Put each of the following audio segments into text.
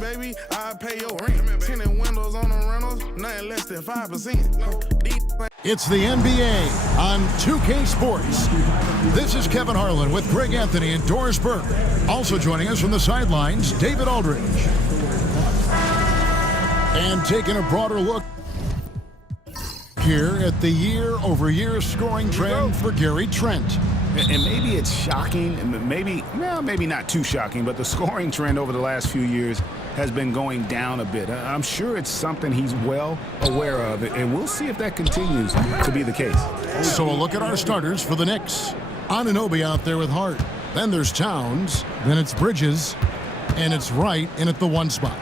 baby, I pay your rent. Tinted windows on the rentals, nothing less than 5%. It's the NBA on 2K Sports. This is Kevin Harlan with Greg Anthony and Doris Burke. Also joining us from the sidelines, David Aldridge. And taking a broader look here at the year-over-year scoring trend for Gary Trent. And maybe it's shocking, maybe not too shocking, but the scoring trend over the last few years has been going down a bit. I'm sure it's something he's well aware of, and we'll see if that continues to be the case. So a look at our starters for the Knicks. Anunoby out there with Hart. Then there's Towns. Then it's Bridges. And it's Wright in at the 1 spot.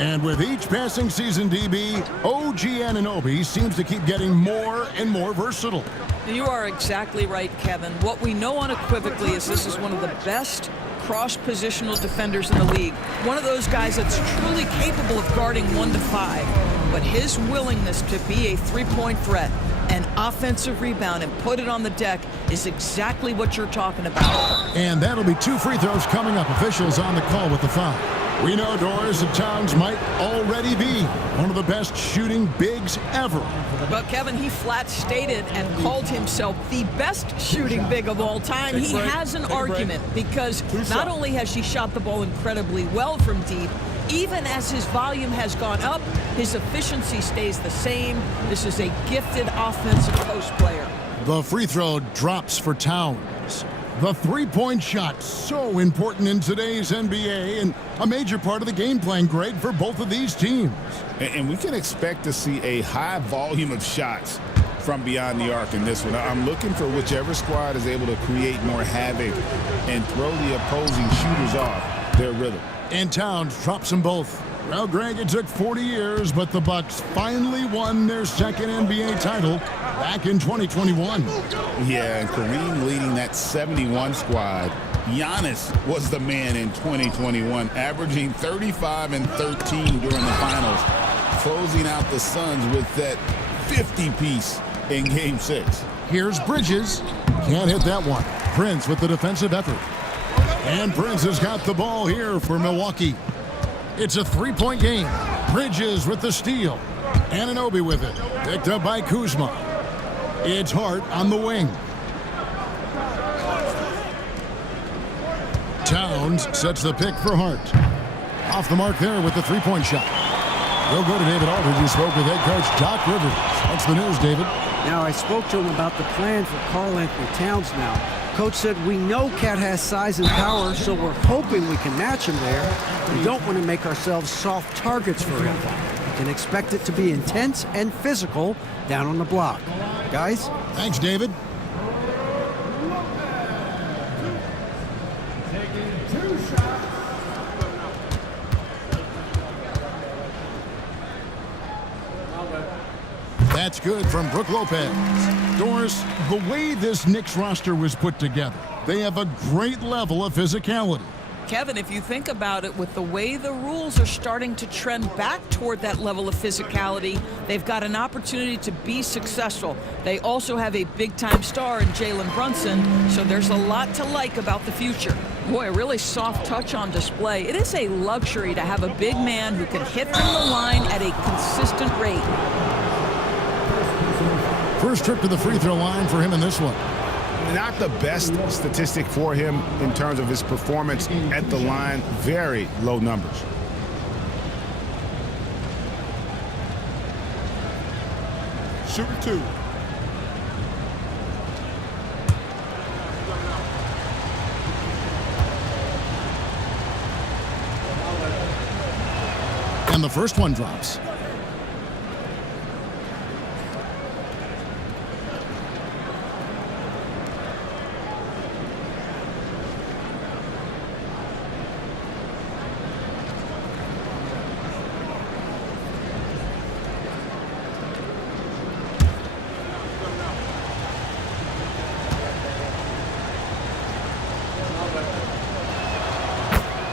And with each passing season, DB, OG Anunoby seems to keep getting more and more versatile. You are exactly right, Kevin. What we know unequivocally is this is one of the best cross-positional defenders in the league. One of those guys that's truly capable of guarding 1 to 5. But his willingness to be a three-point threat, an offensive rebound, and put it on the deck is exactly what you're talking about. And that'll be 2 free throws coming up. Officials on the call with the foul. We know, Doris, that Towns might already be one of the best shooting bigs ever. But, Kevin, he flat stated and called himself the best shooting big of all time. He has an argument because not only has he shot the ball incredibly well from deep, even as his volume has gone up, his efficiency stays the same. This is a gifted offensive post player. The free throw drops for Towns. The three-point shot, so important in today's NBA and a major part of the game plan, Greg, for both of these teams. And we can expect to see a high volume of shots from beyond the arc in this one. I'm looking for whichever squad is able to create more havoc and throw the opposing shooters off their rhythm. And Towns drops them both. Well, Greg, it took 40 years, but the Bucks finally won their second NBA title back in 2021. Yeah, and Kareem leading that 71 squad. Giannis was the man in 2021, averaging 35 and 13 during the finals, closing out the Suns with that 50-piece in Game 6. Here's Bridges. Can't hit that one. Prince with the defensive effort. And Prince has got the ball here for Milwaukee. It's a 3-point game. Bridges with the steal. Anunoby with it. Picked up by Kuzma. It's Hart on the wing. Towns sets the pick for Hart. Off the mark there with the 3-point shot. We'll go to David Aldridge, who spoke with head coach Doc Rivers. What's the news, David? Now, I spoke to him about the plan for Karl-Anthony Towns now. Coach said, we know Cat has size and power, so we're hoping we can match him there. We don't want to make ourselves soft targets for him. You can expect it to be intense and physical down on the block. Guys? Thanks, David. That's good from Brook Lopez. Doris, the way this Knicks roster was put together, they have a great level of physicality. Kevin, if you think about it, with the way the rules are starting to trend back toward that level of physicality, they've got an opportunity to be successful. They also have a big-time star in Jalen Brunson, so there's a lot to like about the future. Boy, a really soft touch on display. It is a luxury to have a big man who can hit from the line at a consistent rate. First trip to the free throw line for him in this one. Not the best statistic for him in terms of his performance at the line. Very low numbers. Shooting 2. And the first one drops.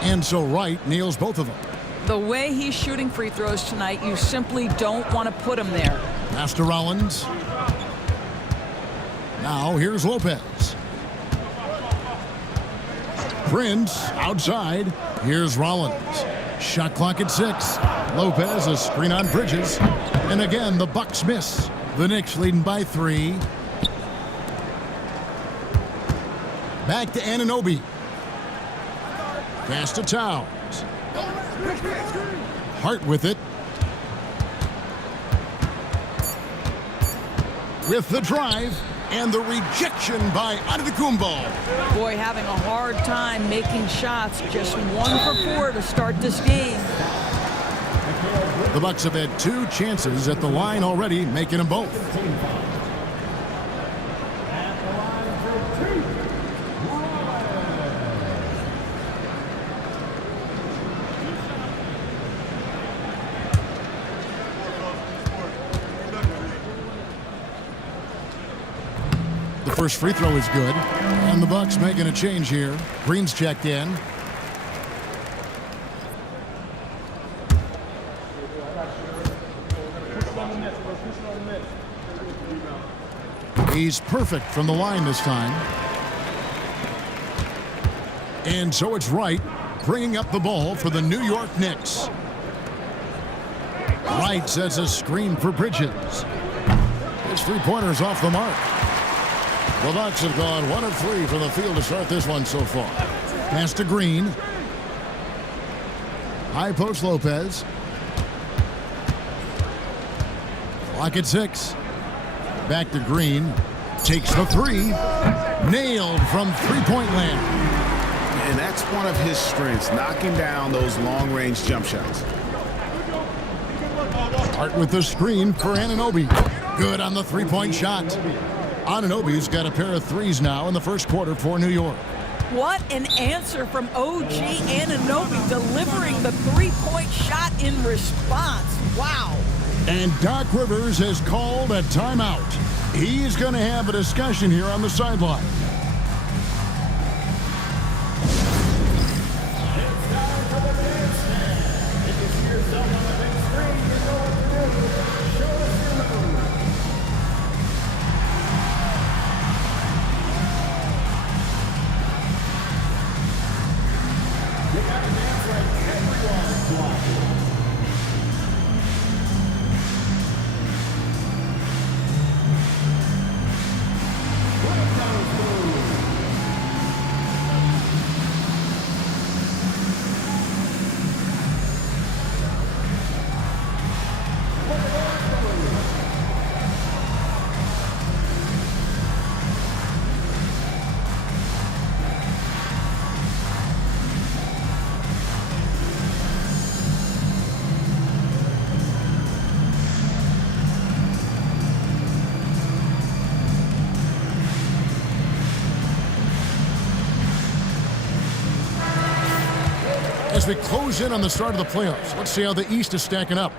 And so Wright nails both of them. The way he's shooting free throws tonight, you simply don't want to put him there. Pass to Rollins. Now here's Lopez. Prince outside. Here's Rollins. Shot clock at 6. Lopez, a screen on Bridges. And again, the Bucks miss. The Knicks leading by 3. Back to Anunoby. Pass to Towns. Hart with it. With the drive and the rejection by Antetokounmpo. Boy, having a hard time making shots. Just 1 for 4 to start this game. The Bucks have had 2 chances at the line already, making them both. The first free throw is good, and the Bucks making a change here. Green's checked in. He's perfect from the line this time. And so it's Wright bringing up the ball for the New York Knicks. Wright sets a screen for Bridges. His three-pointer's off the mark. The Bucks have gone 1 of 3 from the field to start this one so far. Pass to Green. High post Lopez. Clock at 6. Back to Green. Takes the 3. Nailed from three-point land. And that's one of his strengths, knocking down those long-range jump shots. Hart with the screen for Anunoby. Good on the three-point shot. Anunoby's got a pair of threes now in the first quarter for New York. What an answer from OG Anunoby, delivering the three-point shot in response. Wow. And Doc Rivers has called a timeout. He's going to have a discussion here on the sideline. As we close in on the start of the playoffs, let's see how the East is stacking up.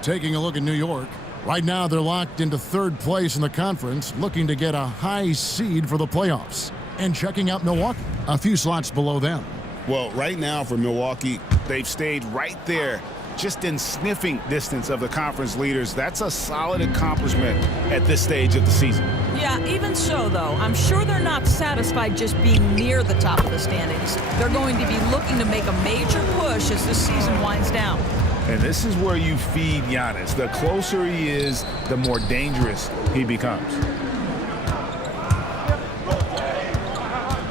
Taking a look at New York. Right now, they're locked into 3rd place in the conference, looking to get a high seed for the playoffs. And checking out Milwaukee, a few slots below them. Well, right now for Milwaukee, they've stayed right there, just in sniffing distance of the conference leaders. That's a solid accomplishment at this stage of the season. Yeah, even so, though, I'm sure they're not satisfied just being near the top of the standings. They're going to be looking to make a major push as this season winds down. And this is where you feed Giannis. The closer he is, the more dangerous he becomes.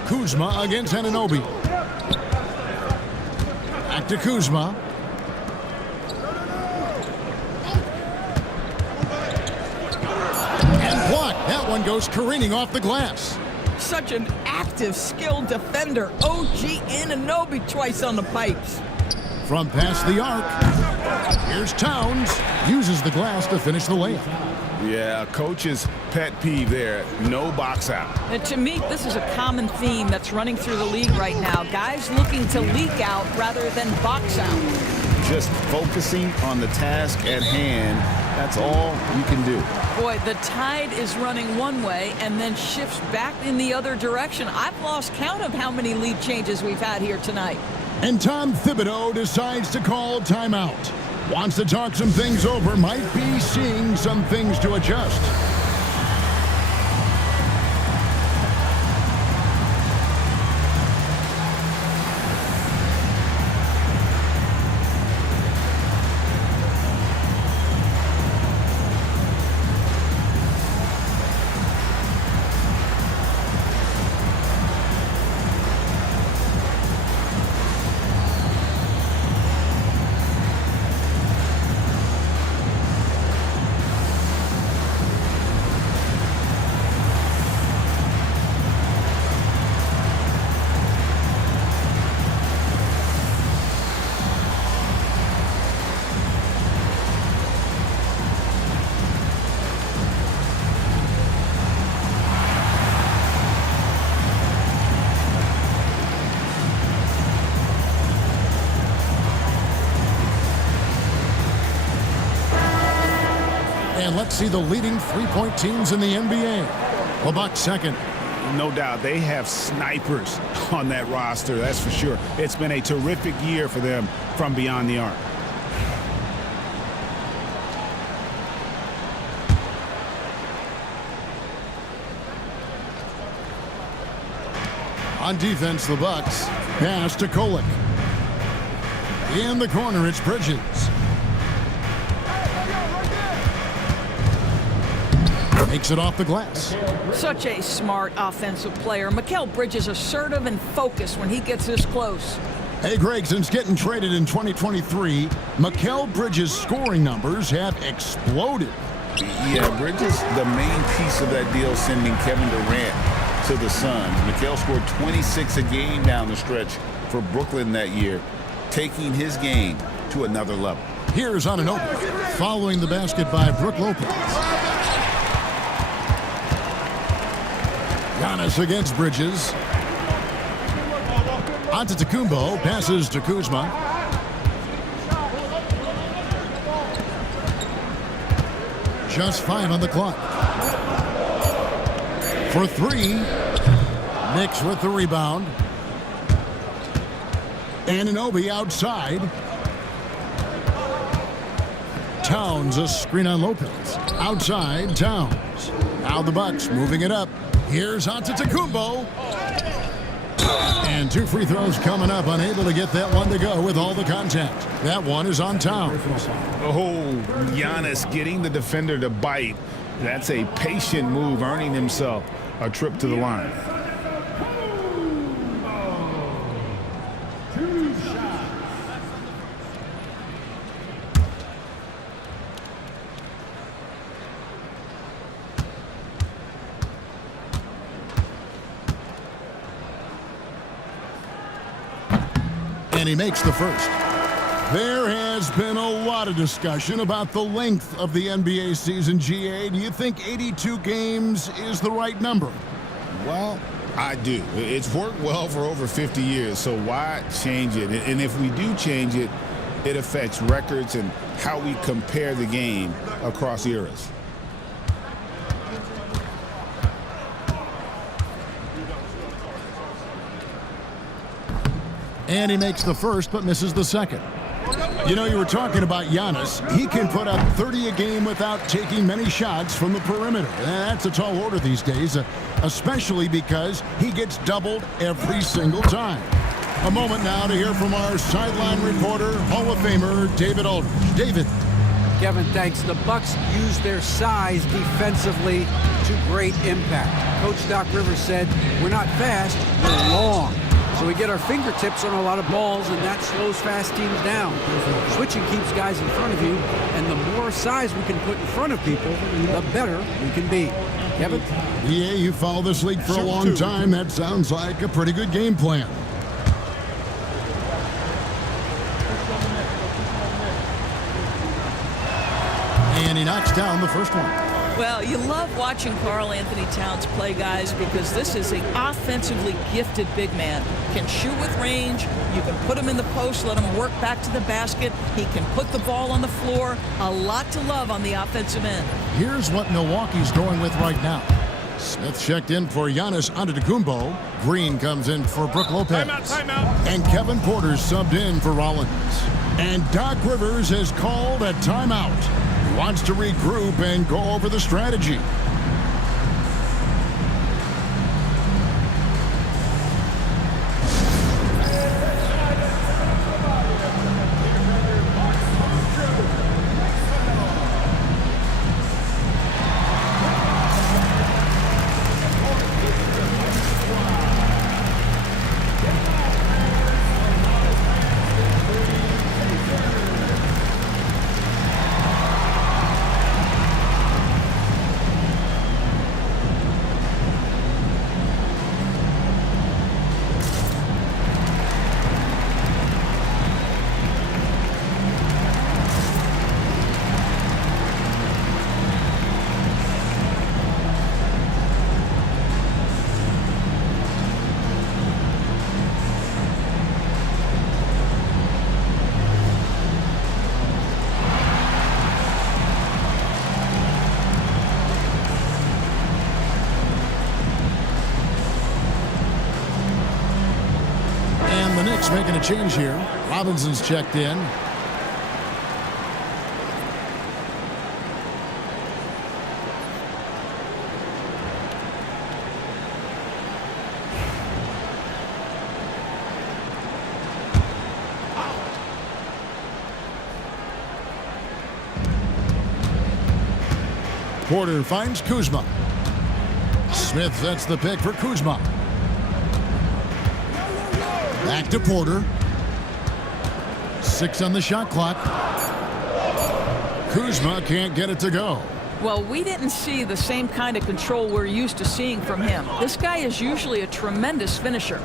Kuzma against Anunoby. Back to Kuzma. And blocked. That one goes careening off the glass. Such an active, skilled defender. OG Anunoby twice on the pipes. From past the arc. Here's Towns. Uses the glass to finish the layup. Yeah, coach's pet peeve there. No box out. And to me, this is a common theme that's running through the league right now. Guys looking to leak out rather than box out. Just focusing on the task at hand. That's all you can do. Boy, the tide is running one way and then shifts back in the other direction. I've lost count of how many lead changes we've had here tonight. And Tom Thibodeau decides to call timeout. Wants to talk some things over, might be seeing some things to adjust. And let's see the leading three-point teams in the NBA. The Bucks second. No doubt they have snipers on that roster, that's for sure. It's been a terrific year for them from beyond the arc. On defense, the Bucks. Pass to Kolek. In the corner, it's Bridges. Makes it off the glass. Such a smart offensive player. Mikal Bridges assertive and focused when he gets this close. Hey, Greg, since getting traded in 2023, Mikal Bridges' scoring numbers have exploded. Yeah, Bridges, the main piece of that deal, sending Kevin Durant to the Suns. Mikal scored 26 a game down the stretch for Brooklyn that year, taking his game to another level. Here's Anunoby, following the basket by Brook Lopez. Giannis against Bridges. Antetokounmpo passes to Kuzma. Just 5 on the clock. For 3. Knicks with the rebound. Anunoby outside. Towns a screen on Lopez. Outside, Towns. Now the Bucks moving it up. Here's Antetokounmpo. And 2 free throws coming up. Unable to get that one to go with all the contact. That one is on Towns. Oh, Giannis getting the defender to bite. That's a patient move, earning himself a trip to the line. And he makes the first. There has been a lot of discussion about the length of the NBA season, GA. Do you think 82 games is the right number? Well, I do. It's worked well for over 50 years, so why change it? And if we do change it, it affects records and how we compare the game across eras. And he makes the first, but misses the second. You know, you were talking about Giannis. He can put up 30 a game without taking many shots from the perimeter. That's a tall order these days, especially because he gets doubled every single time. A moment now to hear from our sideline reporter, Hall of Famer David Aldridge. David. Kevin, thanks. The Bucks use their size defensively to great impact. Coach Doc Rivers said, we're not fast, we're long. So we get our fingertips on a lot of balls, and that slows fast teams down. Switching keeps guys in front of you, and the more size we can put in front of people, the better we can be. Kevin? Yeah, you follow this league for a long time. That sounds like a pretty good game plan. And he knocks down the first one. Well, you love watching Karl Anthony Towns play, guys, because this is an offensively gifted big man. Can shoot with range. You can put him in the post, let him work back to the basket. He can put the ball on the floor. A lot to love on the offensive end. Here's what Milwaukee's going with right now. Smith checked in for Giannis Antetokounmpo. Green comes in for Brook Lopez. Timeout. And Kevin Porter's subbed in for Rollins. And Doc Rivers has called a timeout. He wants to regroup and go over the strategy. Knicks making a change here. Robinson's checked in. Porter finds Kuzma. Smith sets the pick for Kuzma. Back to Porter. 6 on the shot clock. Kuzma can't get it to go. Well, we didn't see the same kind of control we're used to seeing from him. This guy is usually a tremendous finisher.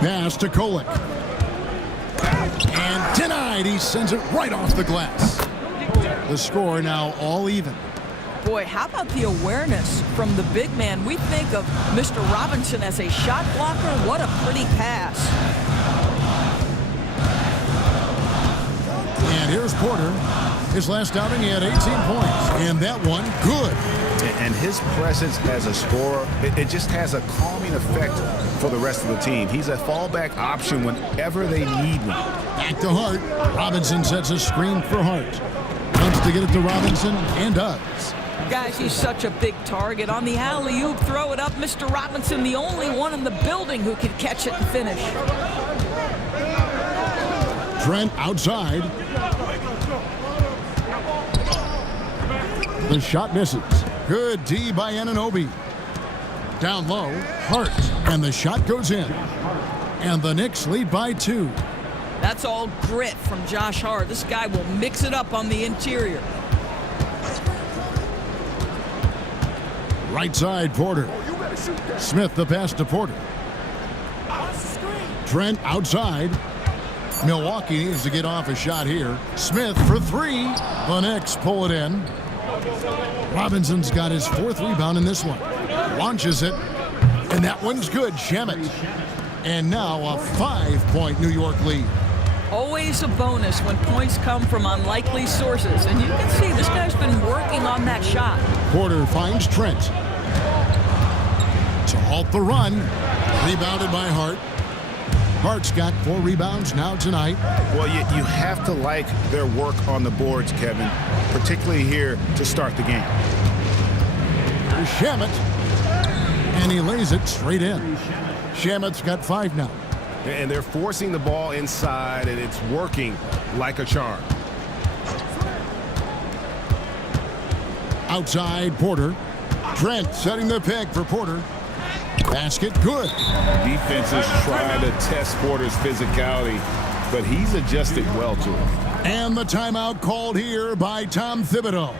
Pass to Kolek. And denied. He sends it right off the glass. The score now all even. Boy, how about the awareness from the big man? We think of Mr. Robinson as a shot blocker. What a pretty pass. And here's Porter. His last outing, he had 18 points. And that one, good. And his presence as a scorer, it just has a calming effect for the rest of the team. He's a fallback option whenever they need one. Back to Hart. Robinson sets a screen for Hart. Wants to get it to Robinson, and does. Guys, he's such a big target. On the alley-oop, throw it up. Mr. Robinson, the only one in the building who can catch it and finish. Trent outside. The shot misses. Good D by Anunoby. Down low, Hart, and the shot goes in. And the Knicks lead by 2. That's all grit from Josh Hart. This guy will mix it up on the interior. Right side, Porter. Smith the pass to Porter. Trent outside. Milwaukee needs to get off a shot here. Smith for 3. The Knicks pull it in. Robinson's got his 4th rebound in this one. Launches it. And that one's good. Shamet. And now a 5-point New York lead. Always a bonus when points come from unlikely sources. And you can see this guy's been working on that shot. Porter finds Trent. To halt the run. Rebounded by Hart. Hart's got 4 rebounds now tonight. Well, you have to like their work on the boards, Kevin, particularly here to start the game. Here's Shamet. And he lays it straight in. Shamet's got 5 now. And they're forcing the ball inside, and it's working like a charm. Outside, Porter. Trent setting the pick for Porter. Basket good. Defenses try to test Porter's physicality, but he's adjusted well to it. And the timeout called here by Tom Thibodeau.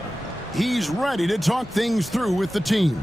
He's ready to talk things through with the team.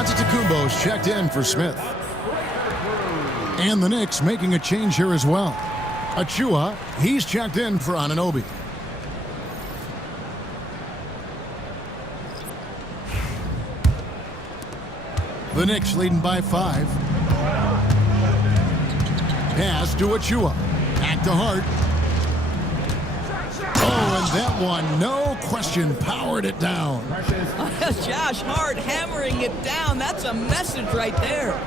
Antetokounmpo's checked in for Smith. And the Knicks making a change here as well. Achua, he's checked in for Anunoby. The Knicks leading by 5. Pass to Achua. Back to Hart. Oh, and that one, no question, powered it down. Josh Hart hammering it down. That's a message right there.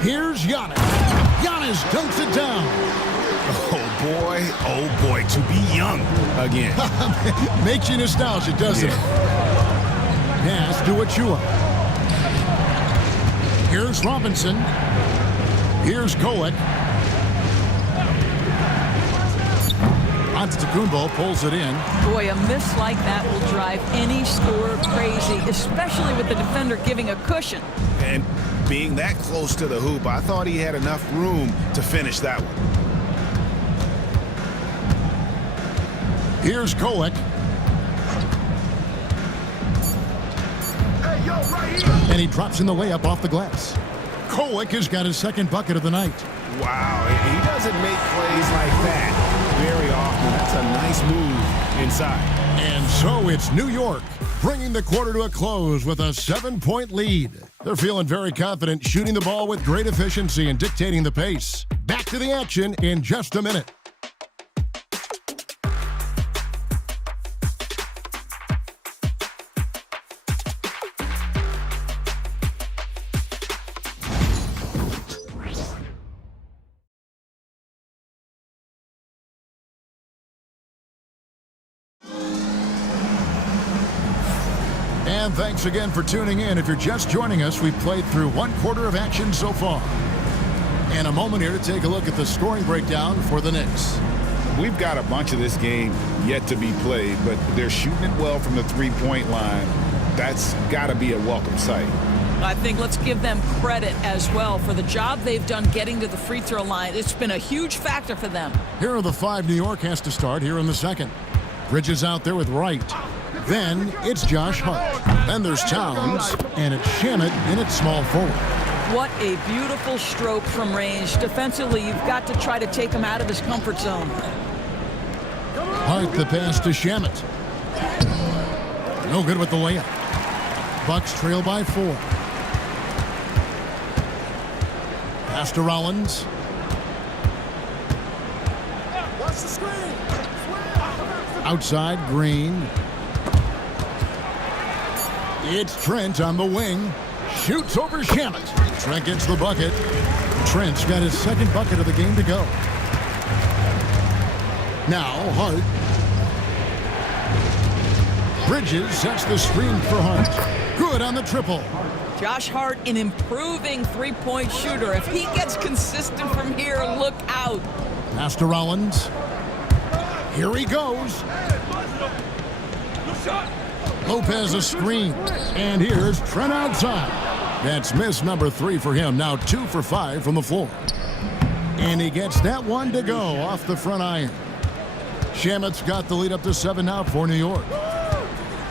Here's Giannis. Giannis dunks it down. Oh boy, to be young again. Makes you nostalgic, doesn't it? Pass to Achua. Here's Robinson. Here's Kolek. Antetokounmpo pulls it in. Boy, a miss like that will drive any scorer crazy, especially with the defender giving a cushion. And being that close to the hoop, I thought he had enough room to finish that one. Here's Kolek. Hey, yo, right here. And he drops in the layup off the glass. Kolek has got his second bucket of the night. Wow, he doesn't make plays like that very often. That's a nice move inside. And so it's New York bringing the quarter to a close with a 7-point lead. They're feeling very confident, shooting the ball with great efficiency and dictating the pace. Back to the action in just a minute. And thanks again for tuning in. If you're just joining us, we've played through one quarter of action so far. And a moment here to take a look at the scoring breakdown for the Knicks. We've got a bunch of this game yet to be played, but they're shooting it well from the three-point line. That's got to be a welcome sight. I think let's give them credit as well for the job they've done getting to the free throw line. It's been a huge factor for them. Here are the five New York has to start here in the second. Bridges out there with Wright. Then it's Josh Hart. Then there's Towns, and it's Shamet in its small forward. What a beautiful stroke from range. Defensively, you've got to try to take him out of his comfort zone. Hart the pass to Shamet. No good with the layup. Bucks trail by 4. Pass to Rollins. Outside, Green. It's Trent on the wing. Shoots over Shamet. Trent gets the bucket. Trent's got his second bucket of the game to go. Now Hart. Bridges sets the screen for Hart. Good on the triple. Josh Hart, an improving three-point shooter. If he gets consistent from here, look out. Pass to Rollins. Here he goes. Lopez a screen. And here's Trent outside. That's miss number 3 for him. Now 2 for 5 from the floor. And he gets that one to go off the front iron. Shamet's got the lead up to 7 now for New York.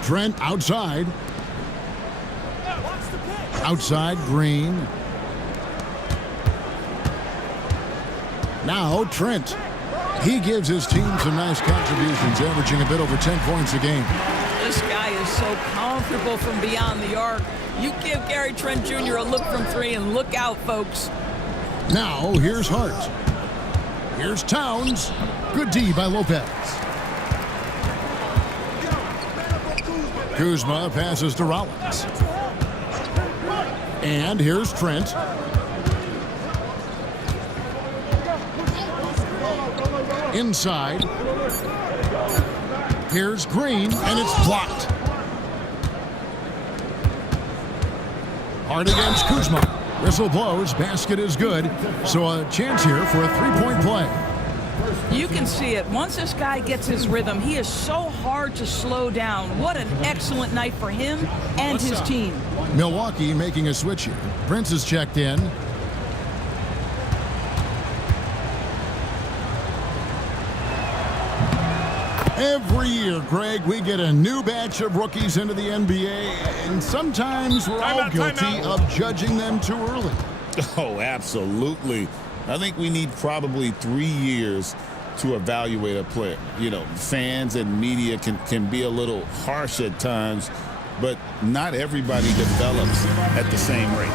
Trent outside. Outside, Green. Now Trent. He gives his team some nice contributions, averaging a bit over 10 points a game. This guy is so comfortable from beyond the arc. You give Gary Trent Jr. a look from 3 and look out, folks. Now here's Hart. Here's Towns. Good D by Lopez. Kuzma passes to Rollins. And here's Trent. Inside. Here's Green, and it's blocked. Hard against Kuzma. Whistle blows, basket is good. So a chance here for a three-point play. You can see it. Once this guy gets his rhythm, he is so hard to slow down. What an excellent night for him and his team. Milwaukee making a switch here. Prince is checked in. Every year, Greg, we get a new batch of rookies into the NBA, and sometimes we're all guilty of judging them too early. Oh, absolutely. I think we need probably 3 years to evaluate a player. You know, fans and media can be a little harsh at times, but not everybody develops at the same rate.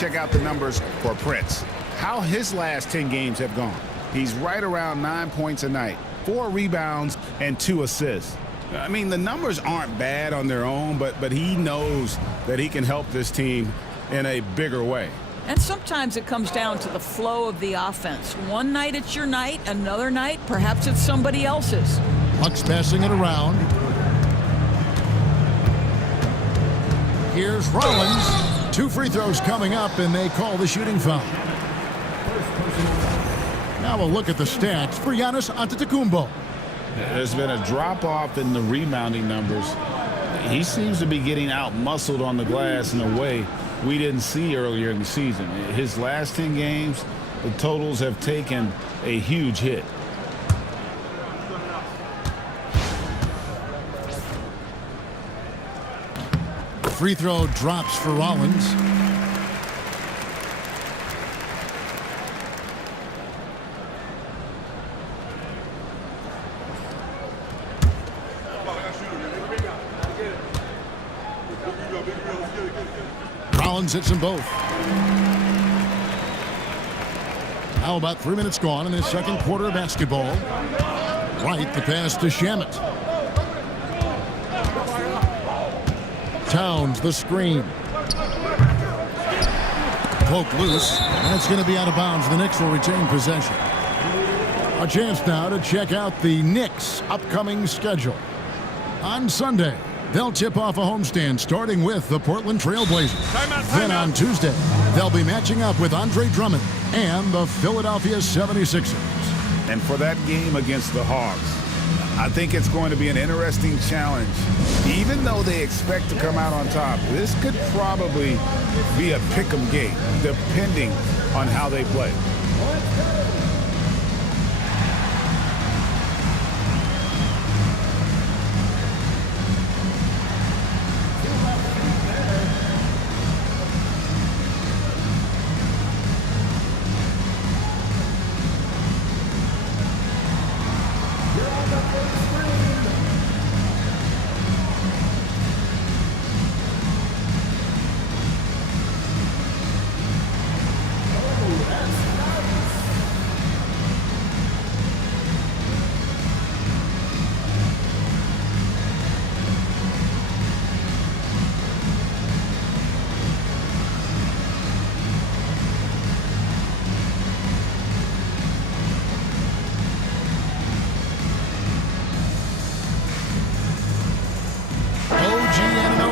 check out the numbers for Prince. How his last 10 games have gone. He's right around 9 points a night, 4 rebounds, and 2 assists. I mean, the numbers aren't bad on their own, but he knows that he can help this team in a bigger way. And sometimes it comes down to the flow of the offense. One night it's your night, another night perhaps it's somebody else's. Bucks passing it around. Here's Rollins. 2 free throws coming up, and they call the shooting foul. Now a look at the stats for Giannis Antetokounmpo. There's been a drop-off in the rebounding numbers. He seems to be getting out-muscled on the glass in a way we didn't see earlier in the season. His last 10 games, the totals have taken a huge hit. Free throw drops for Rollins. Rollins hits them both. Now about 3 minutes gone in this second quarter of basketball. Right, the pass to Shamet. Towns, the screen. Poke loose, and it's going to be out of bounds. The Knicks will retain possession. A chance now to check out the Knicks' upcoming schedule. On Sunday, they'll tip off a homestand starting with the Portland Trail Blazers. Then on Tuesday, they'll be matching up with Andre Drummond and the Philadelphia 76ers. And for that game against the Hawks, I think it's going to be an interesting challenge. Even though they expect to come out on top, this could probably be a pick'em game, depending on how they play.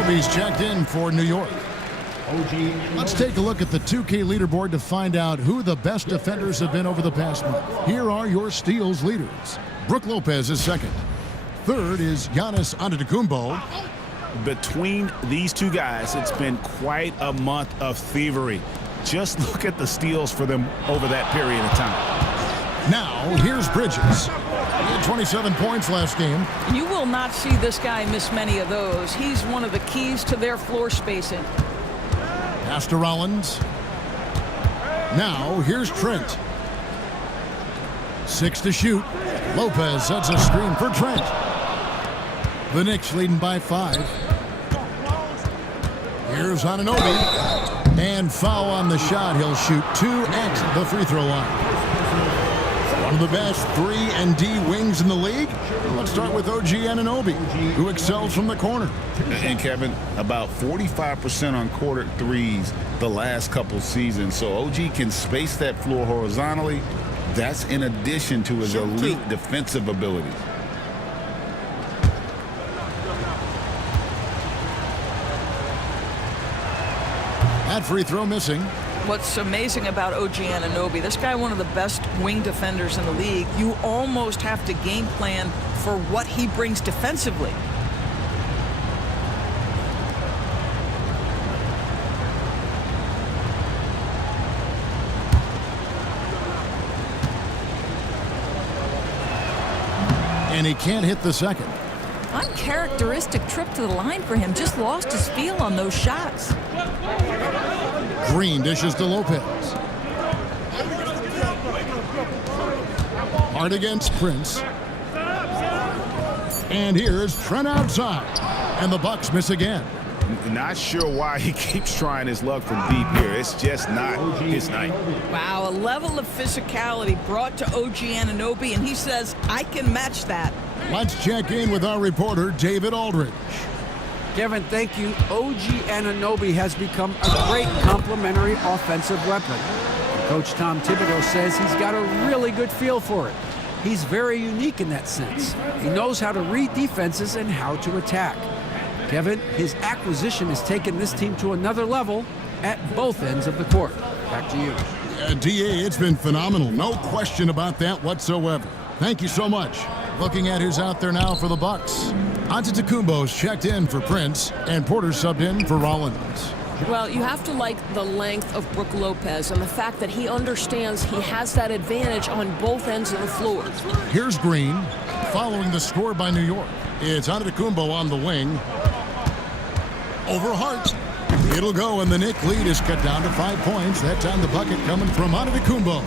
He's checked in for New York. Let's take a look at the 2K leaderboard to find out who the best defenders have been over the past month. Here are your steals leaders. Brook Lopez is second. Third is Giannis Antetokounmpo. Between these two guys, it's been quite a month of thievery. Just look at the steals for them over that period of time. Now, here's Bridges. He had 27 points last game. You will not see this guy miss many of those. He's one of the keys to their floor spacing. Pass to Rollins. Now, here's Trent. 6 to shoot. Lopez sets a screen for Trent. The Knicks leading by 5. Here's Anunoby. And foul on the shot. He'll shoot 2 at the free throw line. One of the best 3-and-D wings in the league. Let's start with OG Anunoby, who excels from the corner. And Kevin, about 45% on quarter threes the last couple seasons. So OG can space that floor horizontally. That's in addition to his elite defensive ability. That free throw missing. What's amazing about OG Anunoby, this guy one of the best wing defenders in the league. You almost have to game plan for what he brings defensively. And he can't hit the second. Uncharacteristic trip to the line for him. Just lost his feel on those shots. Green dishes to Lopez. Hard against Prince. And here's Trent outside. And the Bucks miss again. Not sure why he keeps trying his luck from deep here. It's just not his night. Wow, a level of physicality brought to OG Anunoby, and he says, I can match that. Let's check in with our reporter, David Aldridge. Kevin, thank you. OG Anunoby has become a great complementary offensive weapon. Coach Tom Thibodeau says he's got a really good feel for it. He's very unique in that sense. He knows how to read defenses and how to attack. Kevin, his acquisition has taken this team to another level at both ends of the court. Back to you. DA, it's been phenomenal. No question about that whatsoever. Thank you so much. Looking at who's out there now for the Bucks. Antetokounmpo's checked in for Prince, and Porter subbed in for Rollins. Well, you have to like the length of Brook Lopez and the fact that he understands he has that advantage on both ends of the floor. Here's Green, following the score by New York. It's Antetokounmpo on the wing. Over Hart. It'll go, and the Knicks lead is cut down to 5 points. That time the bucket coming from Antetokounmpo.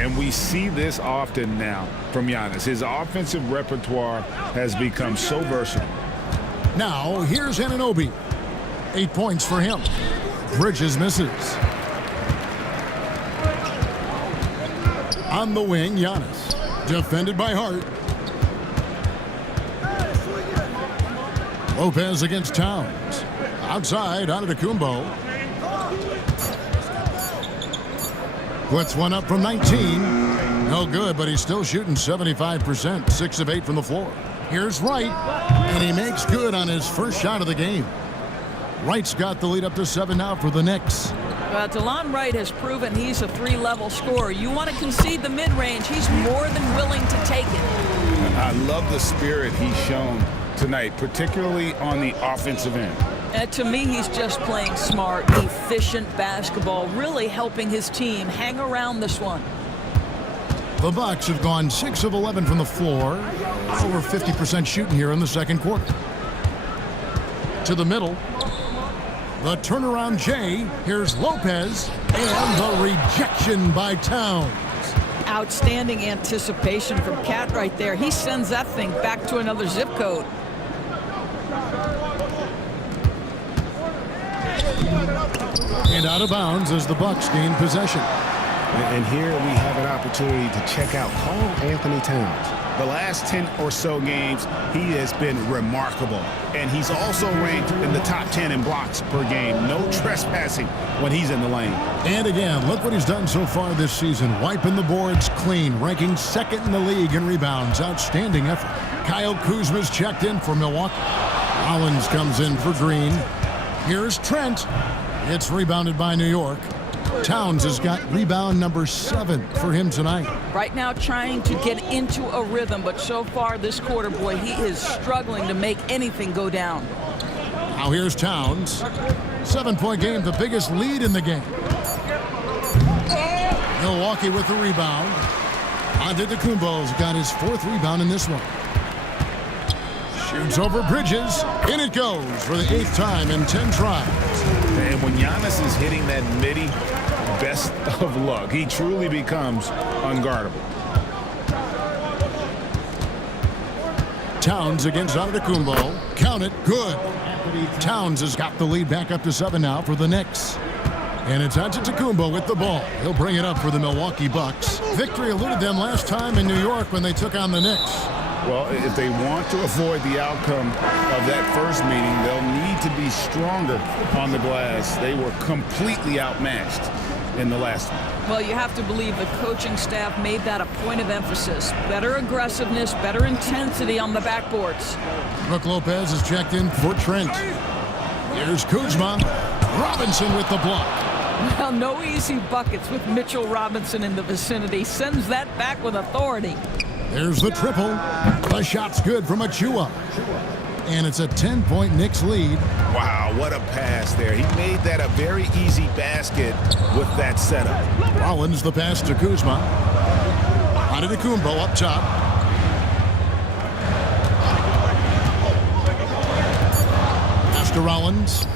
And we see this often now from Giannis. His offensive repertoire has become so versatile. Now, here's Anunoby. 8 points for him. Bridges misses. On the wing, Giannis. Defended by Hart. Lopez against Towns. Outside, Antetokounmpo. Puts one up from 19. No good, but he's still shooting 75%. 6 of 8 from the floor. Here's Wright, and he makes good on his first shot of the game. Wright's got the lead up to 7 now for the Knicks. DeLon Wright has proven he's a 3-level scorer. You want to concede the mid-range, he's more than willing to take it. I love the spirit he's shown tonight, particularly on the offensive end. To me, he's just playing smart, efficient basketball, really helping his team hang around this one. The Bucks have gone 6 of 11 from the floor. Over 50% shooting here in the second quarter. To the middle. The turnaround Jay. Here's Lopez. And the rejection by Towns. Outstanding anticipation from Cat right there. He sends that thing back to another zip code. And out of bounds as the Bucks gain possession. And here we have an opportunity to check out Karl Anthony Towns. The last 10 or so games, he has been remarkable. And he's also ranked in the top 10 in blocks per game. No trespassing when he's in the lane. And again, look what he's done so far this season. Wiping the boards clean, ranking 2nd in the league in rebounds. Outstanding effort. Kyle Kuzma's checked in for Milwaukee. Rollins comes in for Green. Here's Trent. It's rebounded by New York. Towns has got rebound number 7 for him tonight. Right now trying to get into a rhythm, but so far this quarter, boy, he is struggling to make anything go down. Now here's Towns. 7-point game, the biggest lead in the game. Milwaukee with the rebound. Antetokounmpo's got his 4th rebound in this one. Shoots over Bridges. In it goes for the 8th time in 10 tries. And when Giannis is hitting that midi, best of luck. He truly becomes unguardable. Towns against Antetokounmpo. Count it. Good. Towns has got the lead back up to 7 now for the Knicks. And it's Antetokounmpo with the ball. He'll bring it up for the Milwaukee Bucks. Victory eluded them last time in New York when they took on the Knicks. Well, if they want to avoid the outcome of that first meeting, they'll need to be stronger on the glass. They were completely outmatched in the last one. Well, you have to believe the coaching staff made that a point of emphasis. Better aggressiveness, better intensity on the backboards. Brook Lopez is checked in for Trent. Here's Kuzma. Robinson with the block. Well, no easy buckets with Mitchell Robinson in the vicinity. Sends that back with authority. There's the triple. The shot's good from Achua. And it's a 10-point Knicks lead. Wow, what a pass there. He made that a very easy basket with that setup. Rollins the pass to Kuzma. Antetokounmpo up top. Pass to Rollins.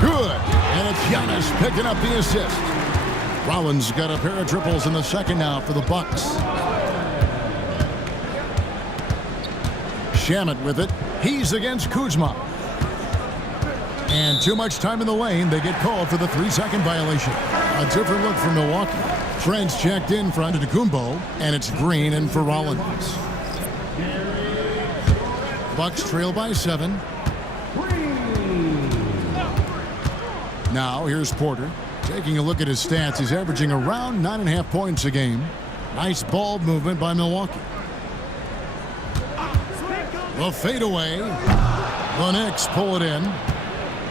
Good. And it's Giannis picking up the assist. Rollins got a pair of triples in the second now for the Bucks. Shamet with it. He's against Kuzma. And too much time in the lane. They get called for the 3-second violation. A different look for Milwaukee. Trent's checked in front of Antetokounmpo, and it's Green in for Rollins. Bucks trail by 7. Now here's Porter. Taking a look at his stats, he's averaging around 9.5 points a game. Nice ball movement by Milwaukee. The fadeaway. The Knicks pull it in.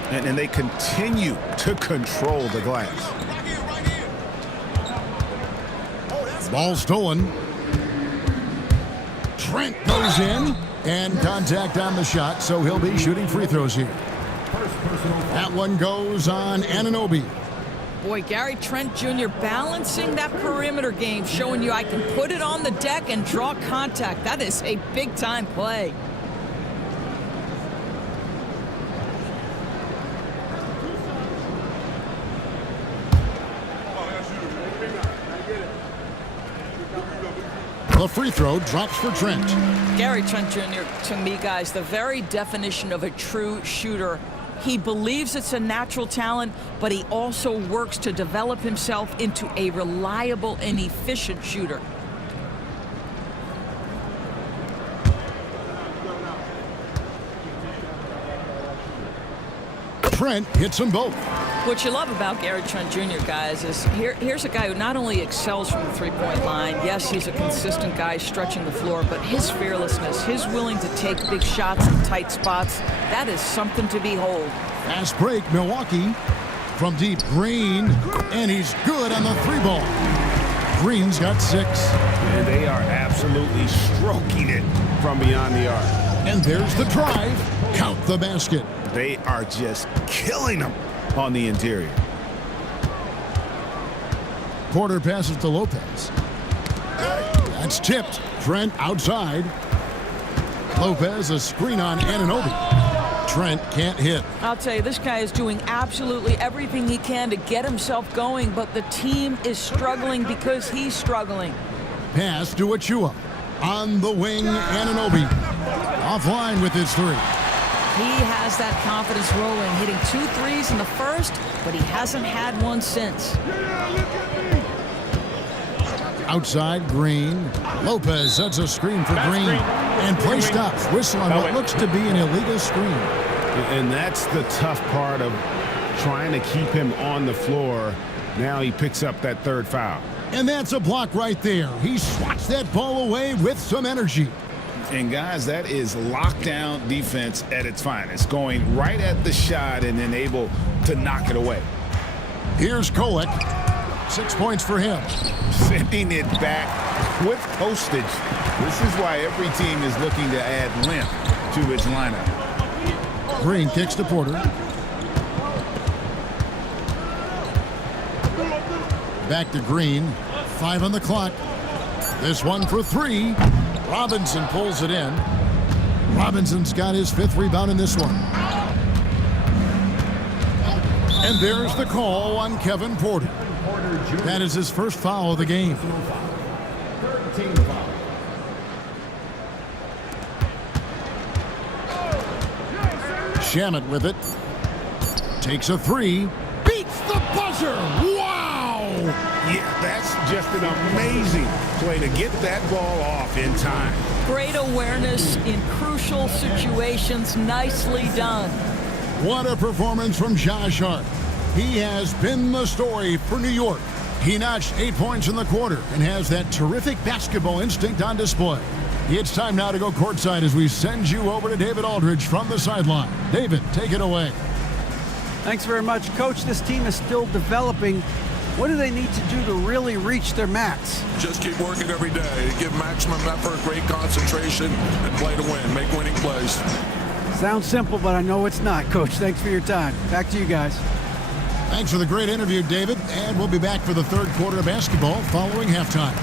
And they continue to control the glass. Ball stolen. Trent goes in. And contact on the shot, so he'll be shooting free throws here. That one goes on Anunoby. Boy, Gary Trent Jr. balancing that perimeter game, showing you I can put it on the deck and draw contact. That is a big-time play. The free throw drops for Trent. Gary Trent Jr., to me, guys, the very definition of a true shooter. He believes it's a natural talent, but he also works to develop himself into a reliable and efficient shooter. Trent hits them both. What you love about Gary Trent Jr., guys, is here's a guy who not only excels from the three-point line, yes, he's a consistent guy stretching the floor, but his fearlessness, his willing to take big shots in tight spots, that is something to behold. Fast break, Milwaukee. From deep, Green, and he's good on the 3-ball. Green's got 6. And they are absolutely stroking it from beyond the arc. And there's the drive. Count the basket. They are just killing them on the interior. Porter passes to Lopez. That's tipped. Trent outside. Lopez a screen on Anunoby. Trent can't hit. I'll tell you, this guy is doing absolutely everything he can to get himself going, but the team is struggling because he's struggling. Pass to Achua. On the wing, Anunoby. Offline with his 3. He has that confidence rolling, hitting 2 threes in the first, but he hasn't had one since. Outside, Green. Lopez sets a screen for Green. And play stops. Whistle on what looks to be an illegal screen. And that's the tough part of trying to keep him on the floor. Now he picks up that 3rd foul. And that's a block right there. He swats that ball away with some energy. And guys, that is lockdown defense at its finest, going right at the shot and then able to knock it away. Here's Kolek. 6 points for him. Sending it back with postage. This is why every team is looking to add length to its lineup. Green kicks to Porter. Back to Green. 5 on the clock. This one for 3. Robinson pulls it in. Robinson's got his 5th rebound in this one. And there's the call on Kevin Porter. That is his 1st foul of the game. Shamet with it. Takes a 3. Beats the buzzer. Wow! Yeah, that's just an amazing play to get that ball off in time. Great awareness in crucial situations. Nicely done. What a performance from Josh Hart. He has been the story for New York. He notched 8 points in the quarter and has that terrific basketball instinct on display. It's time now to go courtside as we send you over to David Aldridge from the sideline. David, take it away. Thanks very much, Coach. This team is still developing. What do they need to do to really reach their max? Just keep working every day. Give maximum effort, great concentration, and play to win. Make winning plays. Sounds simple, but I know it's not, Coach. Thanks for your time. Back to you guys. Thanks for the great interview, David. And we'll be back for the 3rd quarter of basketball following halftime.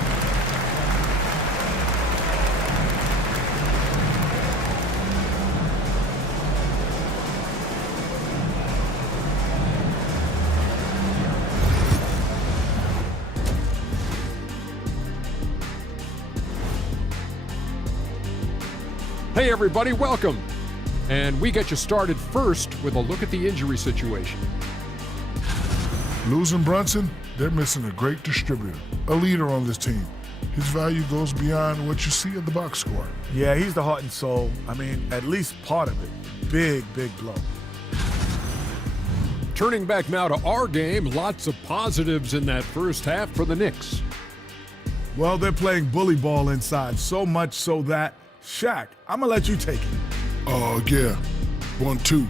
Hey everybody, welcome. And we get you started first with a look at the injury situation. Losing Brunson, they're missing a great distributor, a leader on this team. His value goes beyond what you see in the box score. Yeah, he's the heart and soul. I mean, at least part of it. Big, big blow. Turning back now to our game, lots of positives in that first half for the Knicks. Well, they're playing bully ball inside, so much so that, Shaq, I'm going to let you take it. Yeah. 1-2.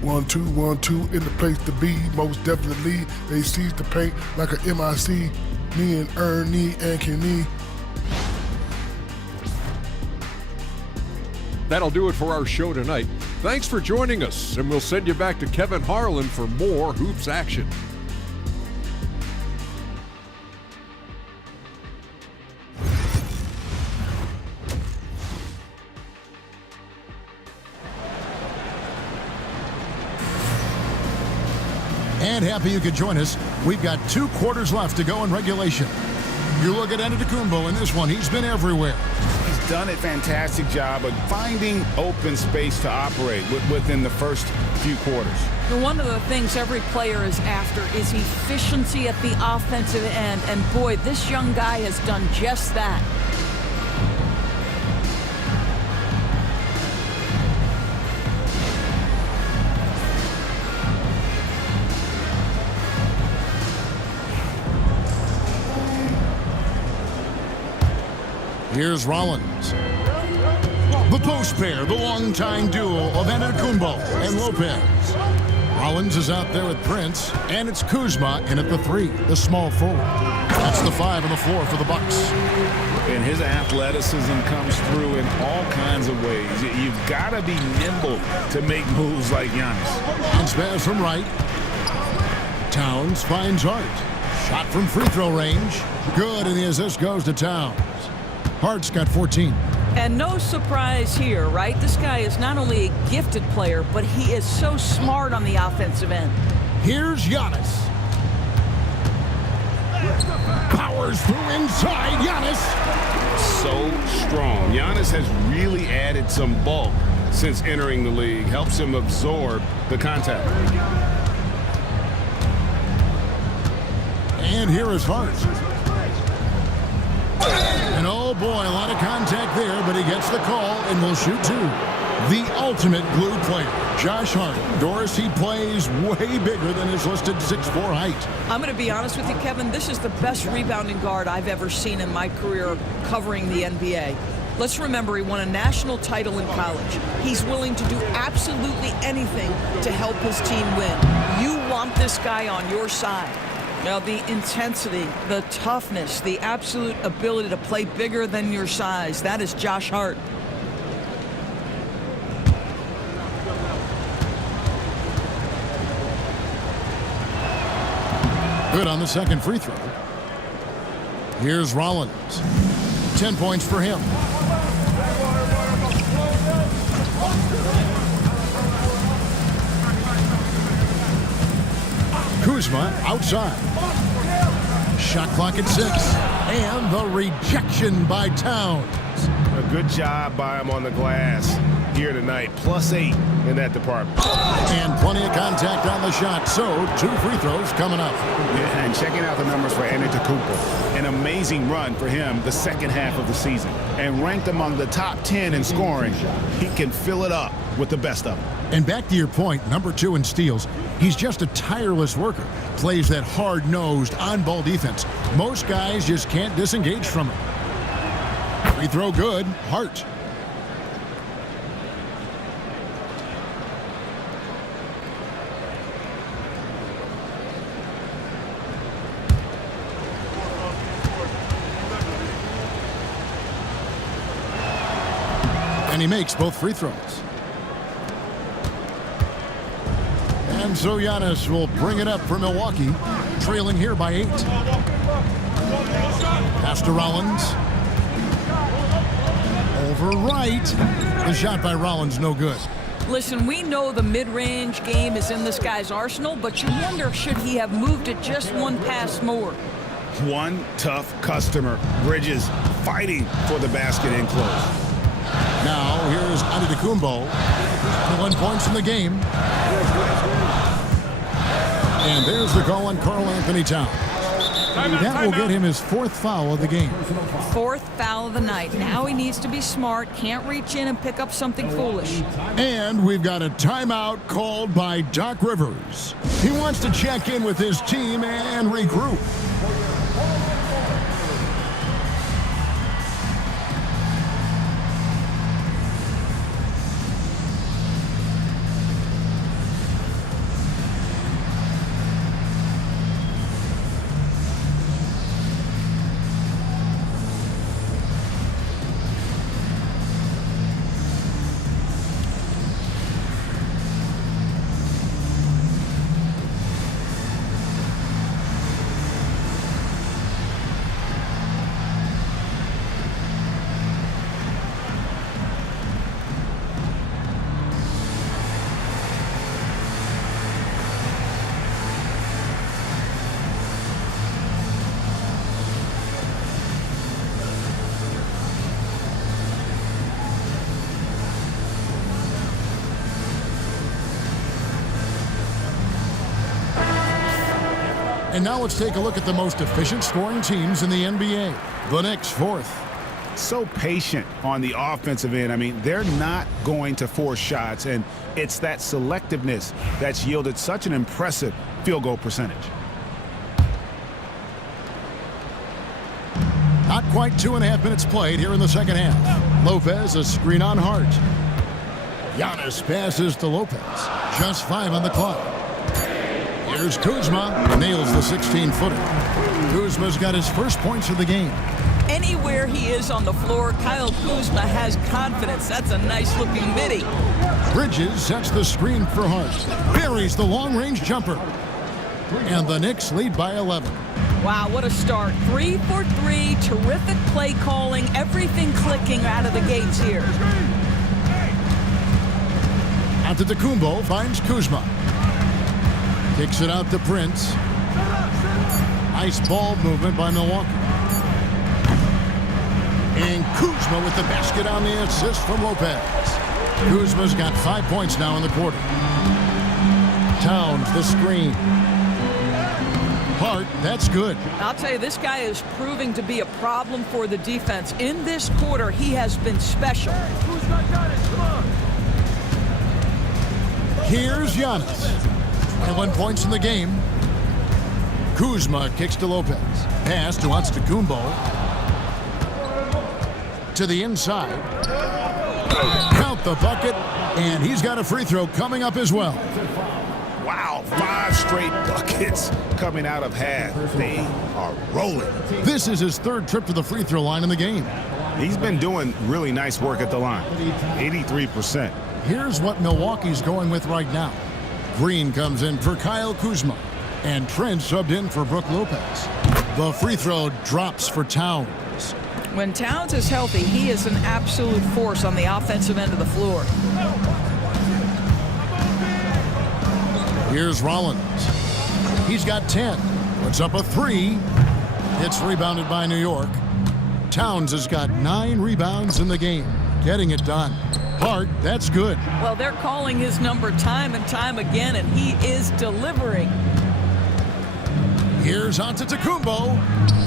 1-2, 1-2, in the place to be, most definitely. They seize the paint like a MIC. Me and Ernie and Kenny. That'll do it for our show tonight. Thanks for joining us, and we'll send you back to Kevin Harlan for more Hoops action. And happy you could join us. We've got 2 quarters left to go in regulation. You look at Antetokounmpo in this one. He's been everywhere. He's done a fantastic job of finding open space to operate within the first few quarters. One of the things every player is after is efficiency at the offensive end. And boy, this young guy has done just that. Here's Rollins. The post pair, the longtime duo of Antetokounmpo and Lopez. Rollins is out there with Prince, and it's Kuzma in at the 3, the small forward. That's the 5 on the floor for the Bucks. And his athleticism comes through in all kinds of ways. You've got to be nimble to make moves like Giannis. Bounce pass from right. Towns finds Hart. Shot from free throw range. Good, and the assist goes to Towns. Hart's got 14. And no surprise here, right? This guy is not only a gifted player, but he is so smart on the offensive end. Here's Giannis. Powers through inside. Giannis. So strong. Giannis has really added some bulk since entering the league. Helps him absorb the contact. And here is Hart. And oh boy, a lot of contact there, but he gets the call and will shoot 2. The ultimate glue player, Josh Hart. Doris, he plays way bigger than his listed 6'4" height. I'm going to be honest with you, Kevin. This is the best rebounding guard I've ever seen in my career covering the NBA. Let's remember, he won a national title in college. He's willing to do absolutely anything to help his team win. You want this guy on your side. Now, the intensity, the toughness, the absolute ability to play bigger than your size, that is Josh Hart. Good on the second free throw. Here's Rollins. 10 points for him. Kuzma outside. Shot clock at 6. And the rejection by Towns. A good job by him on the glass here tonight. +8 in that department. And plenty of contact on the shot. So 2 free throws coming up. Yeah, and checking out the numbers for Antetokounmpo. An amazing run for him the second half of the season. And ranked among the top 10 in scoring. He can fill it up with the best of them. And back to your point, number 2 in steals. He's just a tireless worker. Plays that hard-nosed, on-ball defense. Most guys just can't disengage from it. Free throw good. Hart. And he makes both free throws. And so Giannis will bring it up for Milwaukee, trailing here by 8. Pass to Rollins. Over right. The shot by Rollins, no good. Listen, we know the mid-range game is in this guy's arsenal, but you wonder, should he have moved it just one pass more? One tough customer. Bridges fighting for the basket in close. Now here's Antetokounmpo. 21 points in the game. And there's the call on Karl Anthony Towns. That will get him his 4th foul of the game. 4th foul of the night. Now he needs to be smart. Can't reach in and pick up something foolish. And we've got a timeout called by Doc Rivers. He wants to check in with his team and regroup. And now let's take a look at the most efficient scoring teams in the NBA. The Knicks 4th. So patient on the offensive end. I mean, they're not going to force shots, and it's that selectiveness that's yielded such an impressive field goal percentage. Not quite 2.5 minutes played here in the second half. Lopez, a screen on Hart. Giannis passes to Lopez. Just 5 on the clock. Here's Kuzma. Nails the 16-footer. Kuzma's got his first points of the game. Anywhere he is on the floor, Kyle Kuzma has confidence. That's a nice-looking midi. Bridges sets the screen for Hart. Buries the long-range jumper. And the Knicks lead by 11. Wow, what a start. 3 for 3. Terrific play calling. Everything clicking out of the gates here. Antetokounmpo finds Kuzma. Kicks it out to Prince. Nice ball movement by Milwaukee. And Kuzma with the basket on the assist from Lopez. Kuzma's got 5 points now in the quarter. Towns, the screen. Hart, that's good. I'll tell you, this guy is proving to be a problem for the defense. In this quarter, he has been special. Here's Giannis. 21 points in the game. Kuzma kicks to Lopez. Pass to Antetokounmpo. To the inside. Count the bucket. And he's got a free throw coming up as well. Wow, 5 straight buckets coming out of half. They are rolling. This is his 3rd trip to the free throw line in the game. He's been doing really nice work at the line. 83%. Here's what Milwaukee's going with right now. Green comes in for Kyle Kuzma. And Trent subbed in for Brook Lopez. The free throw drops for Towns. When Towns is healthy, he is an absolute force on the offensive end of the floor. Here's Rollins. He's got 10. Puts up a 3. It's rebounded by New York. Towns has got 9 rebounds in the game. Getting it done. Hart, that's good. Well, they're calling his number time and time again, and he is delivering. Here's Antetokounmpo.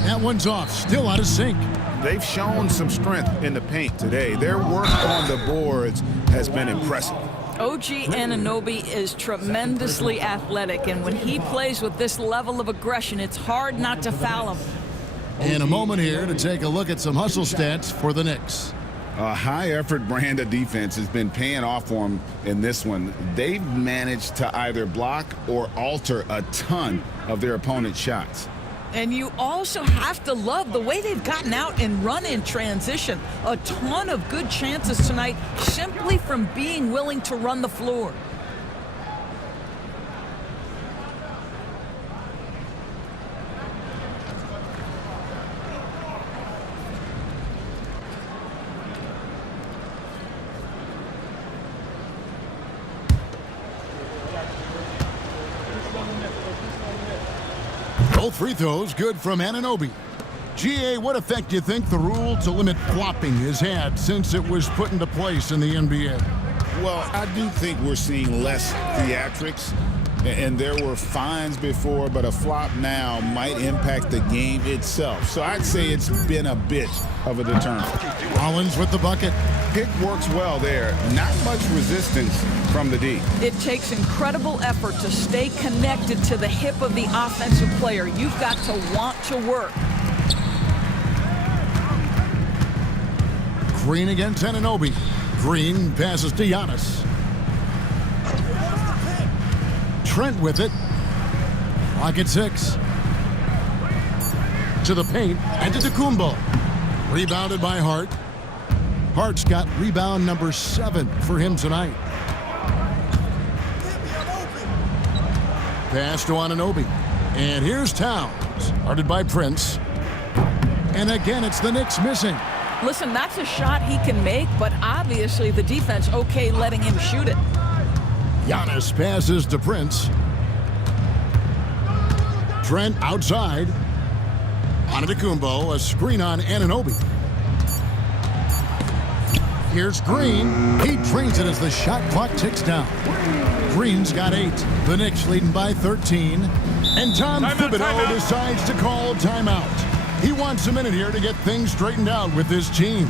That one's off. Still out of sync. They've shown some strength in the paint today. Their work on the boards has been impressive. OG Anunoby is tremendously athletic, and when he plays with this level of aggression, it's hard not to foul him. In a moment here to take a look at some hustle stats for the Knicks. A high-effort brand of defense has been paying off for them in this one. They've managed to either block or alter a ton of their opponent's shots. And you also have to love the way they've gotten out and run in transition. A ton of good chances tonight simply from being willing to run the floor. Both free throws good from Anunoby. GA, what effect do you think the rule to limit flopping has had since it was put into place in the NBA? Well, I do think we're seeing less theatrics, and there were fines before, but a flop now might impact the game itself. So I'd say it's been a bit of a deterrent. Rollins with the bucket. Pick works well there. Not much resistance from the D. It takes incredible effort to stay connected to the hip of the offensive player. You've got to want to work. Green against Anunoby. Green passes to Giannis. Trent with it. Clock at 6. To the paint and to Kumbo. Rebounded by Hart. Hart's got rebound number 7 for him tonight. Pass to Anunoby. And here's Towns. Guarded by Prince. And again, it's the Knicks missing. Listen, that's a shot he can make, but obviously the defense okay letting him shoot it. Giannis passes to Prince. Trent outside. Antetokounmpo, a screen on Anunoby. Here's Green. He drains it as the shot clock ticks down. Green's got 8. The Knicks leading by 13. And Tom Thibodeau decides to call timeout. He wants a minute here to get things straightened out with his team.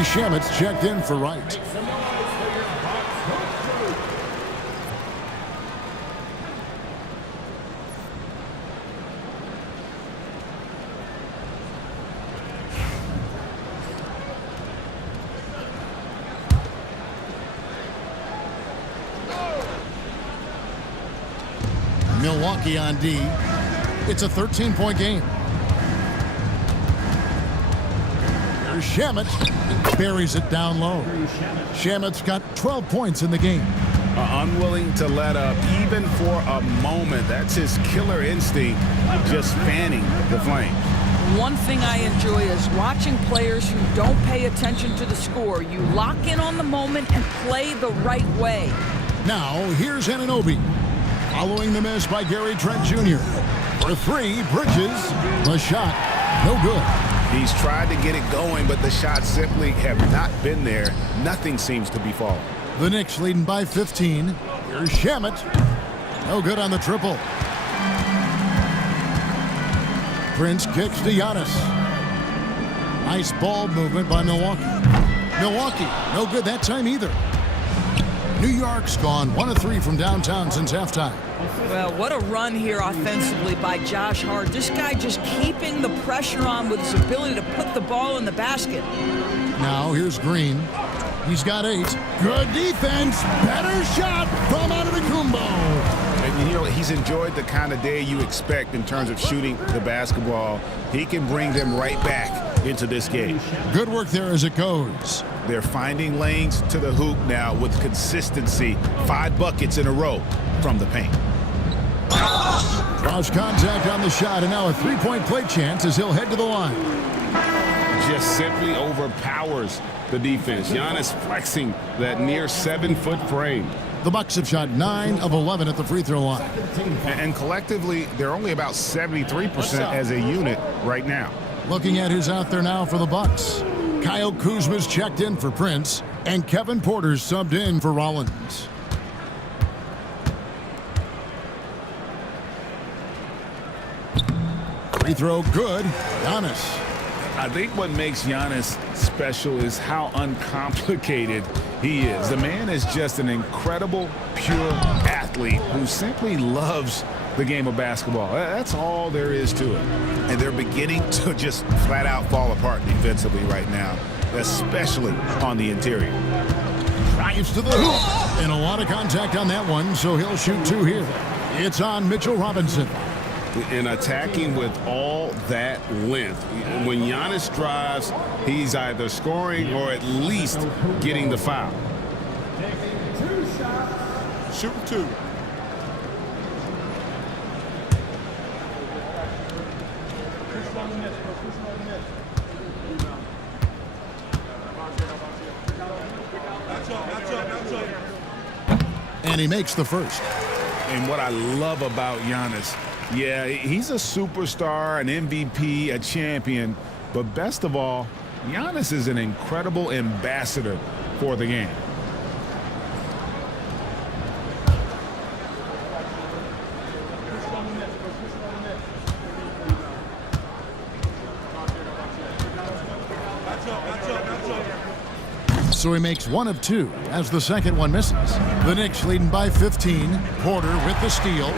Shamit's checked in for Wright. Milwaukee on D. It's a 13-point game. Here's Shamet. Buries it down low. Shamet's got 12 points in the game. Unwilling to let up even for a moment. That's his killer instinct, just fanning the flame. One thing I enjoy is watching players who don't pay attention to the score. You lock in on the moment and play the right way. Now, here's Anunoby. Following the miss by Gary Trent Jr. For 3, Bridges. The shot, no good. He's tried to get it going, but the shots simply have not been there. Nothing seems to be falling. The Knicks leading by 15. Here's Shamet. No good on the triple. Prince kicks to Giannis. Nice ball movement by Milwaukee. Milwaukee, no good that time either. New York's gone 1 of 3 from downtown since halftime. Well, what a run here offensively by Josh Hart. This guy just keeping the pressure on with his ability to put the ball in the basket. Now here's Green. He's got 8. Good defense. Better shot from Antetokounmpo. And you know, he's enjoyed the kind of day you expect in terms of shooting the basketball. He can bring them right back into this game. Good work there as it goes. They're finding lanes to the hoop now with consistency. 5 buckets in a row from the paint. Cross contact on the shot, and now a 3-point play chance as he'll head to the line. Just simply overpowers the defense. Giannis flexing that near 7-foot frame. The Bucks have shot 9 of 11 at the free throw line. And collectively, they're only about 73% as a unit right now. Looking at who's out there now for the Bucks. Kyle Kuzma's checked in for Prince, and Kevin Porter's subbed in for Rollins. Free throw good. Giannis. I think what makes Giannis special is how uncomplicated he is. The man is just an incredible, pure athlete who simply loves the game of basketball. That's all there is to it. And they're beginning to just flat out fall apart defensively right now, especially on the interior. Drives to the hoop. And a lot of contact on that one, so he'll shoot 2 here. It's on Mitchell Robinson. And attacking with all that length. When Giannis drives, he's either scoring or at least getting the foul. Shoot 2. And he makes the first. And what I love about Giannis, yeah, he's a superstar, an MVP, a champion, but best of all, Giannis is an incredible ambassador for the game. So he makes 1 of 2 as the second one misses. The Knicks leading by 15. Porter with the steal.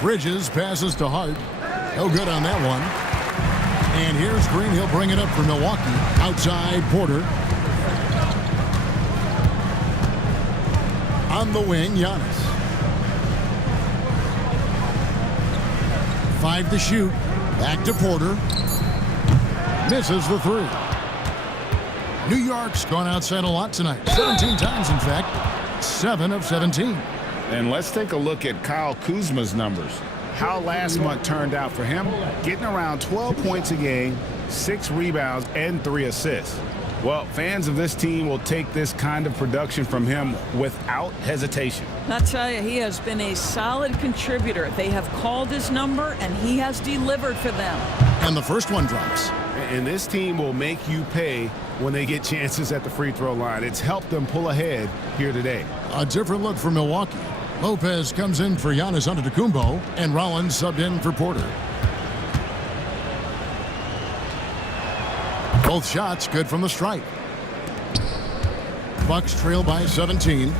Bridges passes to Hart. No good on that one. And here's Green. He'll bring it up for Milwaukee. Outside Porter. On the wing, Giannis. 5 to shoot. Back to Porter. Misses the 3. New York's gone outside a lot tonight. 17 times, in fact. 7 of 17. And let's take a look at Kyle Kuzma's numbers. How last month turned out for him, getting around 12 points a game, 6 rebounds, and 3 assists. Well, fans of this team will take this kind of production from him without hesitation. I'll tell you, he has been a solid contributor. They have called his number, and he has delivered for them. And the first one drops. And this team will make you pay when they get chances at the free throw line. It's helped them pull ahead here today. A different look for Milwaukee. Lopez comes in for Giannis Antetokounmpo, and Rollins subbed in for Porter. Both shots good from the stripe. Bucks trail by 17.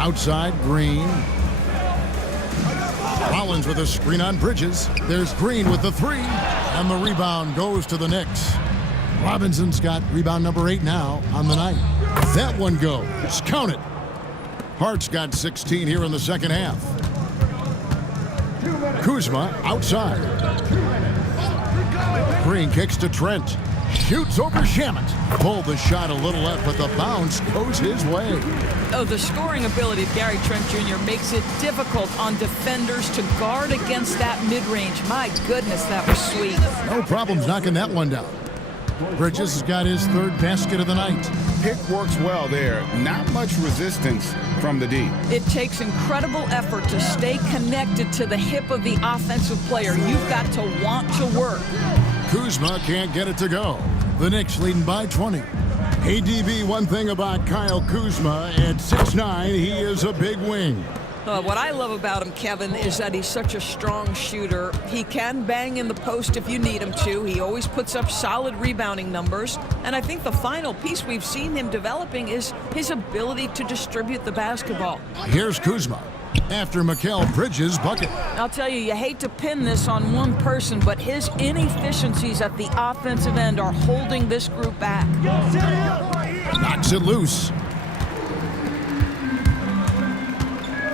Outside, Green. Rollins with a screen on Bridges. There's Green with the 3. And the rebound goes to the Knicks. Robinson's got rebound number 8 now on the night. That one goes. Count it. Hart's got 16 here in the second half. Kuzma outside. Green kicks to Trent. Shoots over Shamet. Pulled the shot a little left, but the bounce goes his way. Oh, the scoring ability of Gary Trent Jr. makes it difficult on defenders to guard against that mid-range. My goodness, that was sweet. No problems knocking that one down. Bridges has got his 3rd basket of the night. Pick works well there. Not much resistance from the D. It takes incredible effort to stay connected to the hip of the offensive player. You've got to want to work. Kuzma can't get it to go. The Knicks leading by 20. Hey, DB, one thing about Kyle Kuzma, at 6'9", he is a big wing. What I love about him, Kevin, is that he's such a strong shooter. He can bang in the post if you need him to. He always puts up solid rebounding numbers. And I think the final piece we've seen him developing is his ability to distribute the basketball. Here's Kuzma after Mikal Bridges' bucket. I'll tell you, you hate to pin this on one person, but his inefficiencies at the offensive end are holding this group back. Knocks it loose.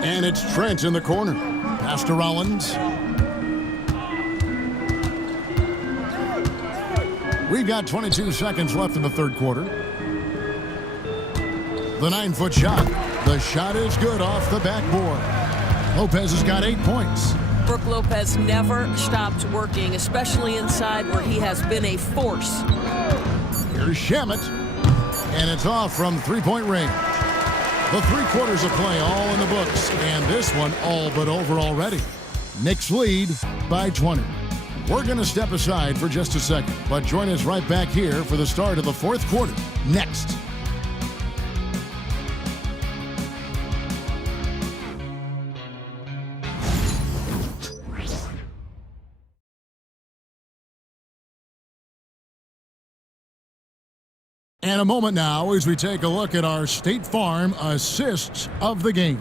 And it's Trent in the corner. Pass to Rollins. We've got 22 seconds left in the 3rd quarter. The 9-foot shot. The shot is good off the backboard. Lopez has got 8 points. Brook Lopez never stopped working, especially inside where he has been a force. Here's Shamet. And it's off from 3-point range. The 3 quarters of play all in the books, and this one all but over already. Knicks lead by 20. We're going to step aside for just a second, but join us right back here for the start of the 4th quarter next. And a moment now as we take a look at our State Farm assists of the game.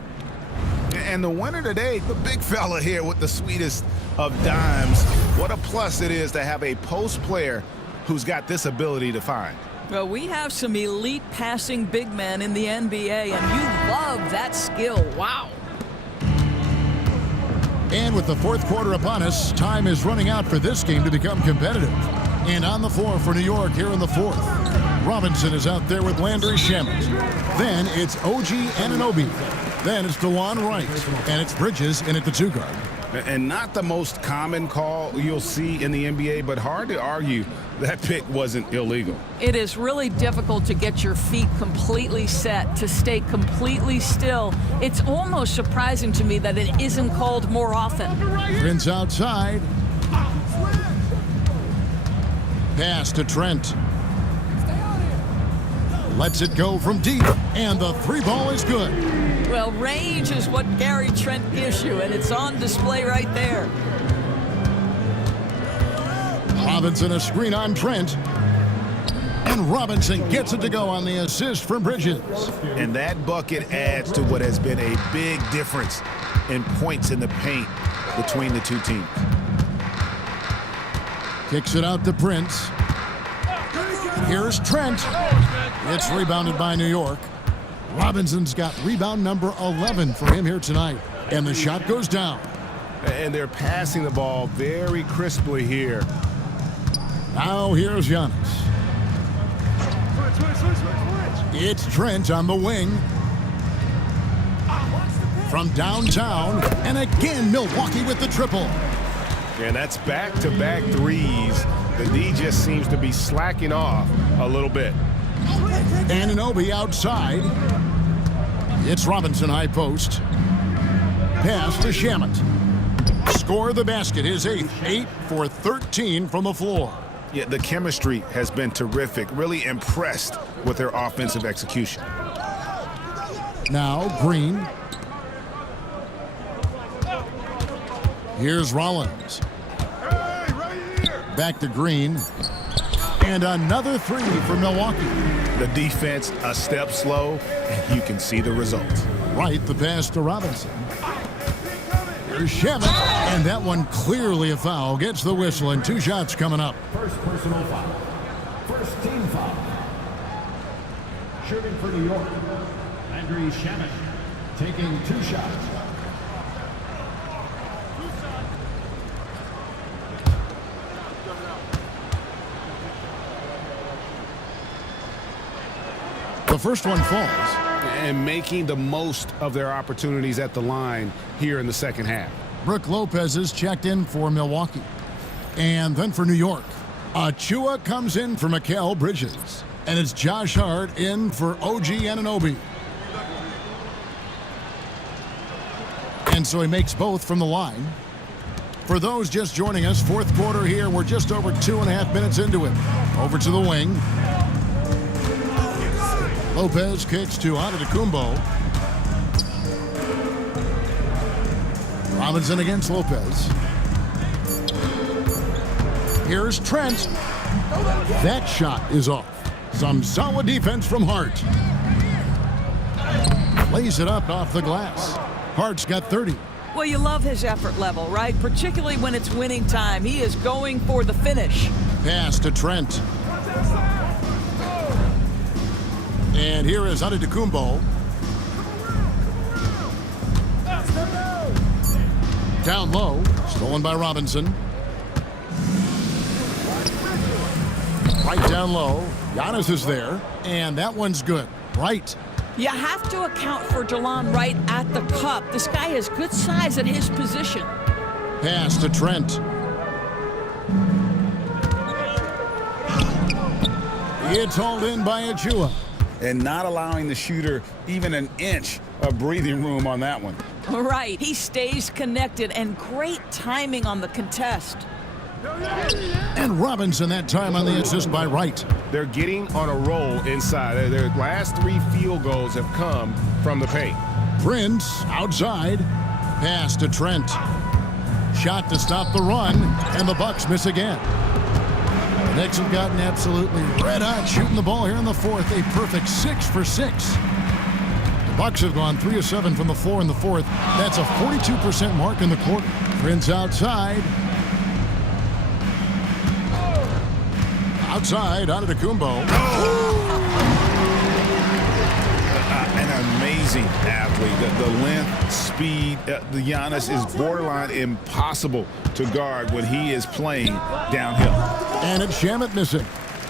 And the winner today, the big fella here with the sweetest of dimes. What a plus it is to have a post player who's got this ability to find. Well, we have some elite passing big men in the NBA, and you love that skill. Wow. And with the fourth quarter upon us, time is running out for this game to become competitive. And on the floor for New York here in the fourth, Robinson is out there with Landry Shamet. Then it's OG Anunoby. Then it's DeLon Wright. And it's Bridges in at the 2 guard. And not the most common call you'll see in the NBA, but hard to argue that pick wasn't illegal. It is really difficult to get your feet completely set, to stay completely still. It's almost surprising to me that it isn't called more often. Prince outside. Pass to Trent. Lets it go from deep, and the 3 ball is good. Well, range is what Gary Trent gives you, and it's on display right there. Robinson a screen on Trent. And Robinson gets it to go on the assist from Bridges. And that bucket adds to what has been a big difference in points in the paint between the two teams. Kicks it out to Prince. Here's Trent. It's rebounded by New York. Robinson's got rebound number 11 for him here tonight. And the shot goes down. And they're passing the ball very crisply here. Now here's Giannis. It's Trent on the wing. From downtown. And again, Milwaukee with the triple. And that's back-to-back threes. The D just seems to be slacking off a little bit. Anunoby outside. It's Robinson high post. Pass to Shamet. Score the basket, his 8th. 8 for 13 from the floor. Yeah, the chemistry has been terrific. Really impressed with their offensive execution. Now Green. Here's Rollins. Back to Green. And another 3 for Milwaukee. The defense a step slow, and you can see the results. Right, the pass to Robinson. Here's Shamet, and that one clearly a foul. Gets the whistle, and 2 shots coming up. First personal foul. First team foul. Shooting for New York, Landry Shamet, taking 2 shots. The first one falls. And making the most of their opportunities at the line here in the second half. Brook Lopez is checked in for Milwaukee. And then for New York, Achua comes in for Mikal Bridges. And it's Josh Hart in for OG Anunoby. And so he makes both from the line. For those just joining us, fourth quarter here, we're just over 2.5 minutes into it. Over to the wing. Lopez kicks to Antetokounmpo. Robinson against Lopez. Here's Trent. That shot is off. Some solid defense from Hart. Lays it up off the glass. Hart's got 30. Well, you love his effort level, right? Particularly when it's winning time. He is going for the finish. Pass to Trent. And here is Antetokounmpo. Down low, stolen by Robinson. Right down low. Giannis is there, and that one's good. Right. You have to account for DeLon Wright at the cup. This guy has good size at his position. Pass to Trent. It's hauled in by Achua. And not allowing the shooter even an inch of breathing room on that one. Right. He stays connected, and great timing on the contest. And Robinson that time on the assist by Wright. They're getting on a roll inside. Their last 3 field goals have come from the paint. Prince outside. Pass to Trent. Shot to stop the run, and the Bucks miss again. The Knicks have gotten absolutely red hot shooting the ball here in the fourth. A perfect 6 for 6. The Bucks have gone 3 of 7 from the floor in the fourth. That's a 42% mark in the quarter. Prince outside. Outside, out of Antetokounmpo. An amazing athlete. The length, speed, the Giannis is borderline impossible to guard when he is playing downhill. And it's Shamet missing.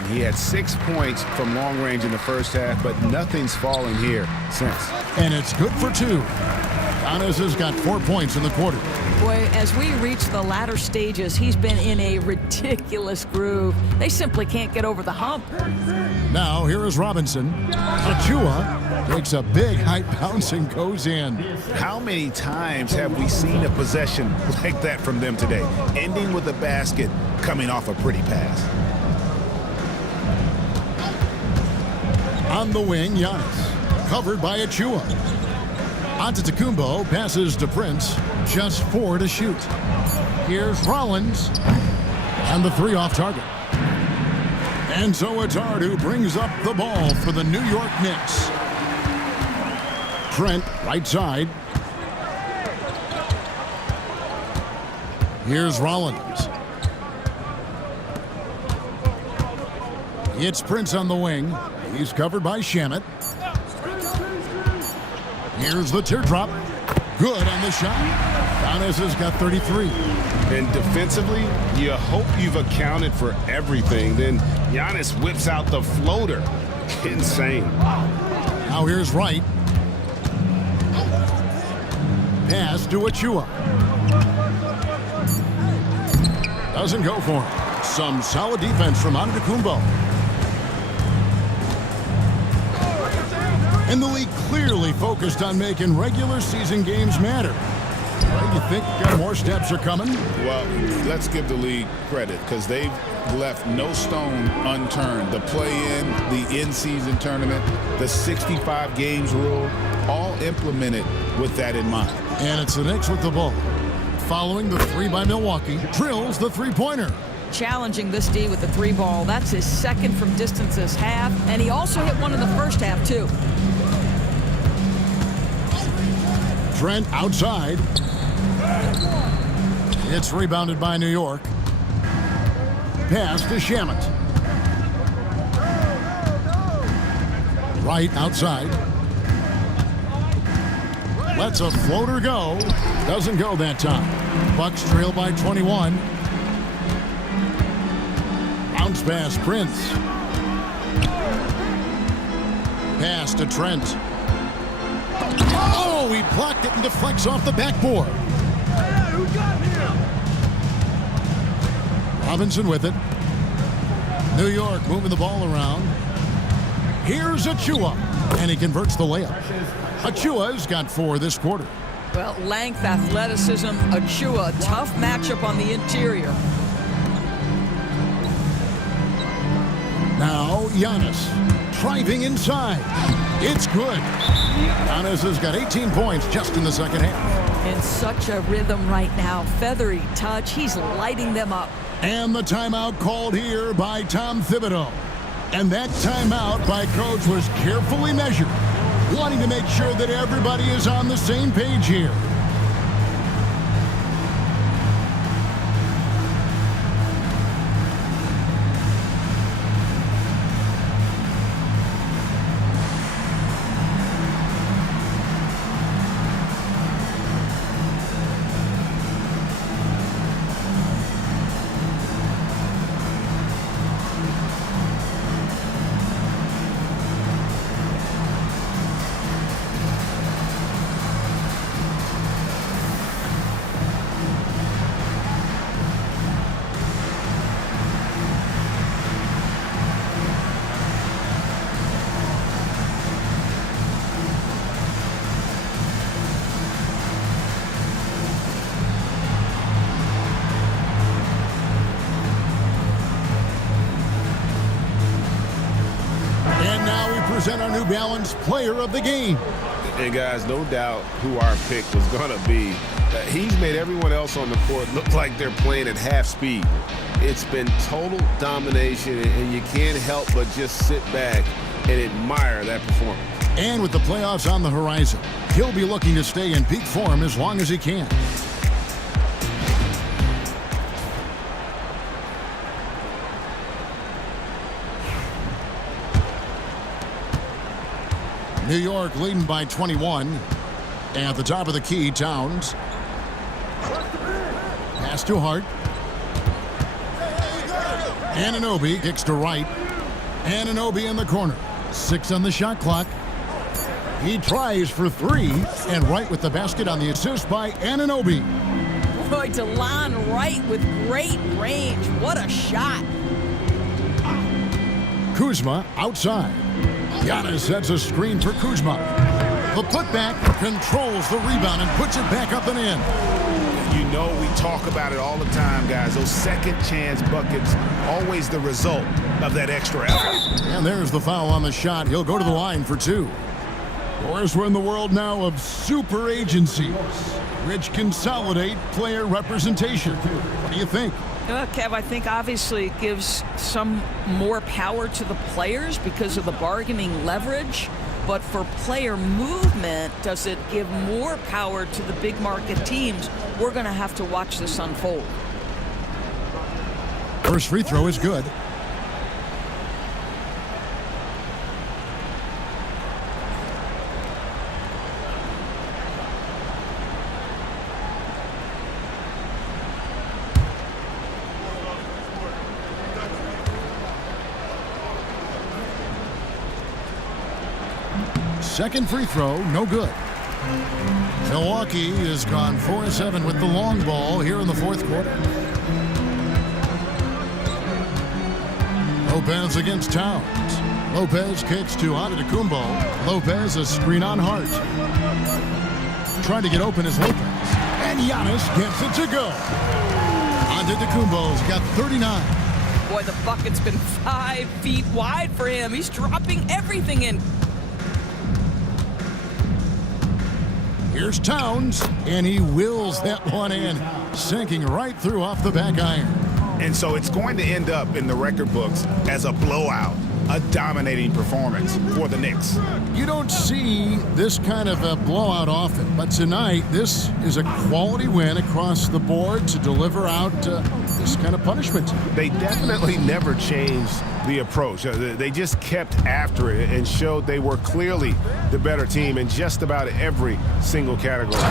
He had 6 points from long range in the first half, but nothing's fallen here since. And it's good for 2. Giannis has got 4 points in the quarter. Boy, as we reach the latter stages, he's been in a ridiculous groove. They simply can't get over the hump. Now, here is Robinson. Achua takes a big height bounce and goes in. How many times have we seen a possession like that from them today, ending with a basket coming off a pretty pass? On the wing, Giannis, covered by Achua. Antetokounmpo passes to Prince, just 4 to shoot. Here's Rollins, and the 3 off target. And so it's Hart who brings up the ball for the New York Knicks. Trent, right side. Here's Rollins. It's Prince on the wing. He's covered by Shamet. Here's the teardrop. Good on the shot. Giannis has got 33. And defensively, you hope you've accounted for everything. Then Giannis whips out the floater. Insane. Now here's Wright. Pass to Achua. Doesn't go for him. Some solid defense from Antetokounmpo. And the league clearly focused on making regular season games matter. Well, you think more steps are coming? Well, let's give the league credit because they've left no stone unturned. The play-in, the in-season tournament, the 65 games rule, all implemented with that in mind. And it's the Knicks with the ball. Following the 3 by Milwaukee, drills the three-pointer. Challenging this D with the 3 ball. That's his second from distance this half. And he also hit one in the first half, too. Trent outside. It's rebounded by New York. Pass to Shamet. Right outside. Lets a floater go. Doesn't go that time. Bucks trail by 21. Bounce pass, Prince. Pass to Trent. Oh, he blocked it and deflects off the backboard. Hey, who got him? Robinson with it. New York moving the ball around. Here's Achua, and he converts the layup. Achua's got 4 this quarter. Well, length, athleticism, Achua, tough matchup on the interior. Now, Giannis, driving inside. It's good. Giannis has got 18 points just in the second half. In such a rhythm right now. Feathery touch. He's lighting them up. And the timeout called here by Tom Thibodeau. And that timeout by Coach was carefully measured, wanting to make sure that everybody is on the same page here. Present our New Balance Player of the Game. And guys, no doubt who our pick was going to be. He's made everyone else on the court look like they're playing at half speed. It's been total domination, and you can't help but just sit back and admire that performance. And with the playoffs on the horizon, he'll be looking to stay in peak form as long as he can. New York leading by 21. At the top of the key, Towns. Pass to Hart. Anunoby kicks to Wright. Anunoby in the corner. 6 on the shot clock. He tries for 3, and Wright with the basket on the assist by Anunoby. Boy, DeLon Wright with great range. What a shot. Kuzma outside. Giannis sets a screen for Kuzma. The putback controls the rebound and puts it back up and in. You know we talk about it all the time, guys. Those second chance buckets, always the result of that extra effort. And there's the foul on the shot. He'll go to the line for 2. Of course, we're in the world now of super agencies, which consolidate player representation. What do you think? Kev, I think obviously it gives some more power to the players because of the bargaining leverage. But for player movement, does it give more power to the big market teams? We're going to have to watch this unfold. First free throw is good. Second free throw, no good. Milwaukee has gone 4-7 with the long ball here in the fourth quarter. Lopez against Towns. Lopez kicks to Antetokounmpo. Lopez a screen on Hart. Trying to get open is Lopez. And Giannis gets it to go. Antetokounmpo's got 39. Boy, the bucket's been 5 feet wide for him. He's dropping everything in. Here's Towns, and he wills that one in, sinking right through off the back iron. And so it's going to end up in the record books as a blowout, a dominating performance for the Knicks. You don't see this kind of a blowout often, but tonight this is a quality win across the board to deliver out this kind of punishment. They definitely never changed the approach. They just kept after it and showed they were clearly the better team in just about every single category.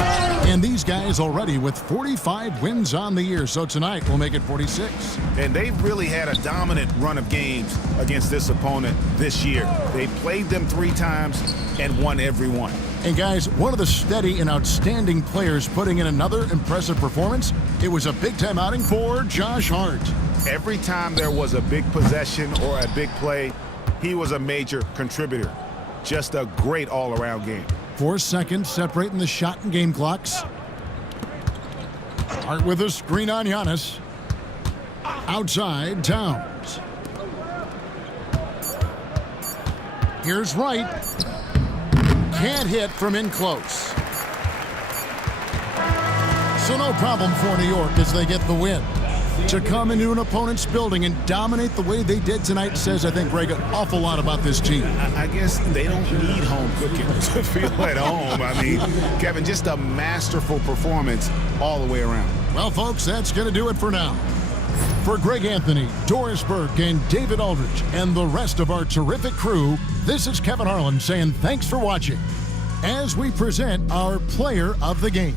And these guys already with 45 wins on the year, so tonight we'll make it 46. And they've really had a dominant run of games against this opponent this year. They played them 3 times and won every one. And guys, one of the steady and outstanding players putting in another impressive performance, it was a big-time outing for Josh Hart. Every time there was a big possession or a big play, he was a major contributor. Just a great all-around game. 4 seconds separating the shot and game clocks. Hart with a screen on Giannis. Outside, Towns. Here's Wright. Can't hit from in close. So no problem for New York as they get the win. To come into an opponent's building and dominate the way they did tonight says, I think, Greg, an awful lot about this team. I guess they don't need home cooking to feel at home. I mean, Kevin, just a masterful performance all the way around. Well, folks, that's going to do it for now. For Greg Anthony, Doris Burke, and David Aldridge, and the rest of our terrific crew, this is Kevin Harlan saying thanks for watching as we present our player of the game.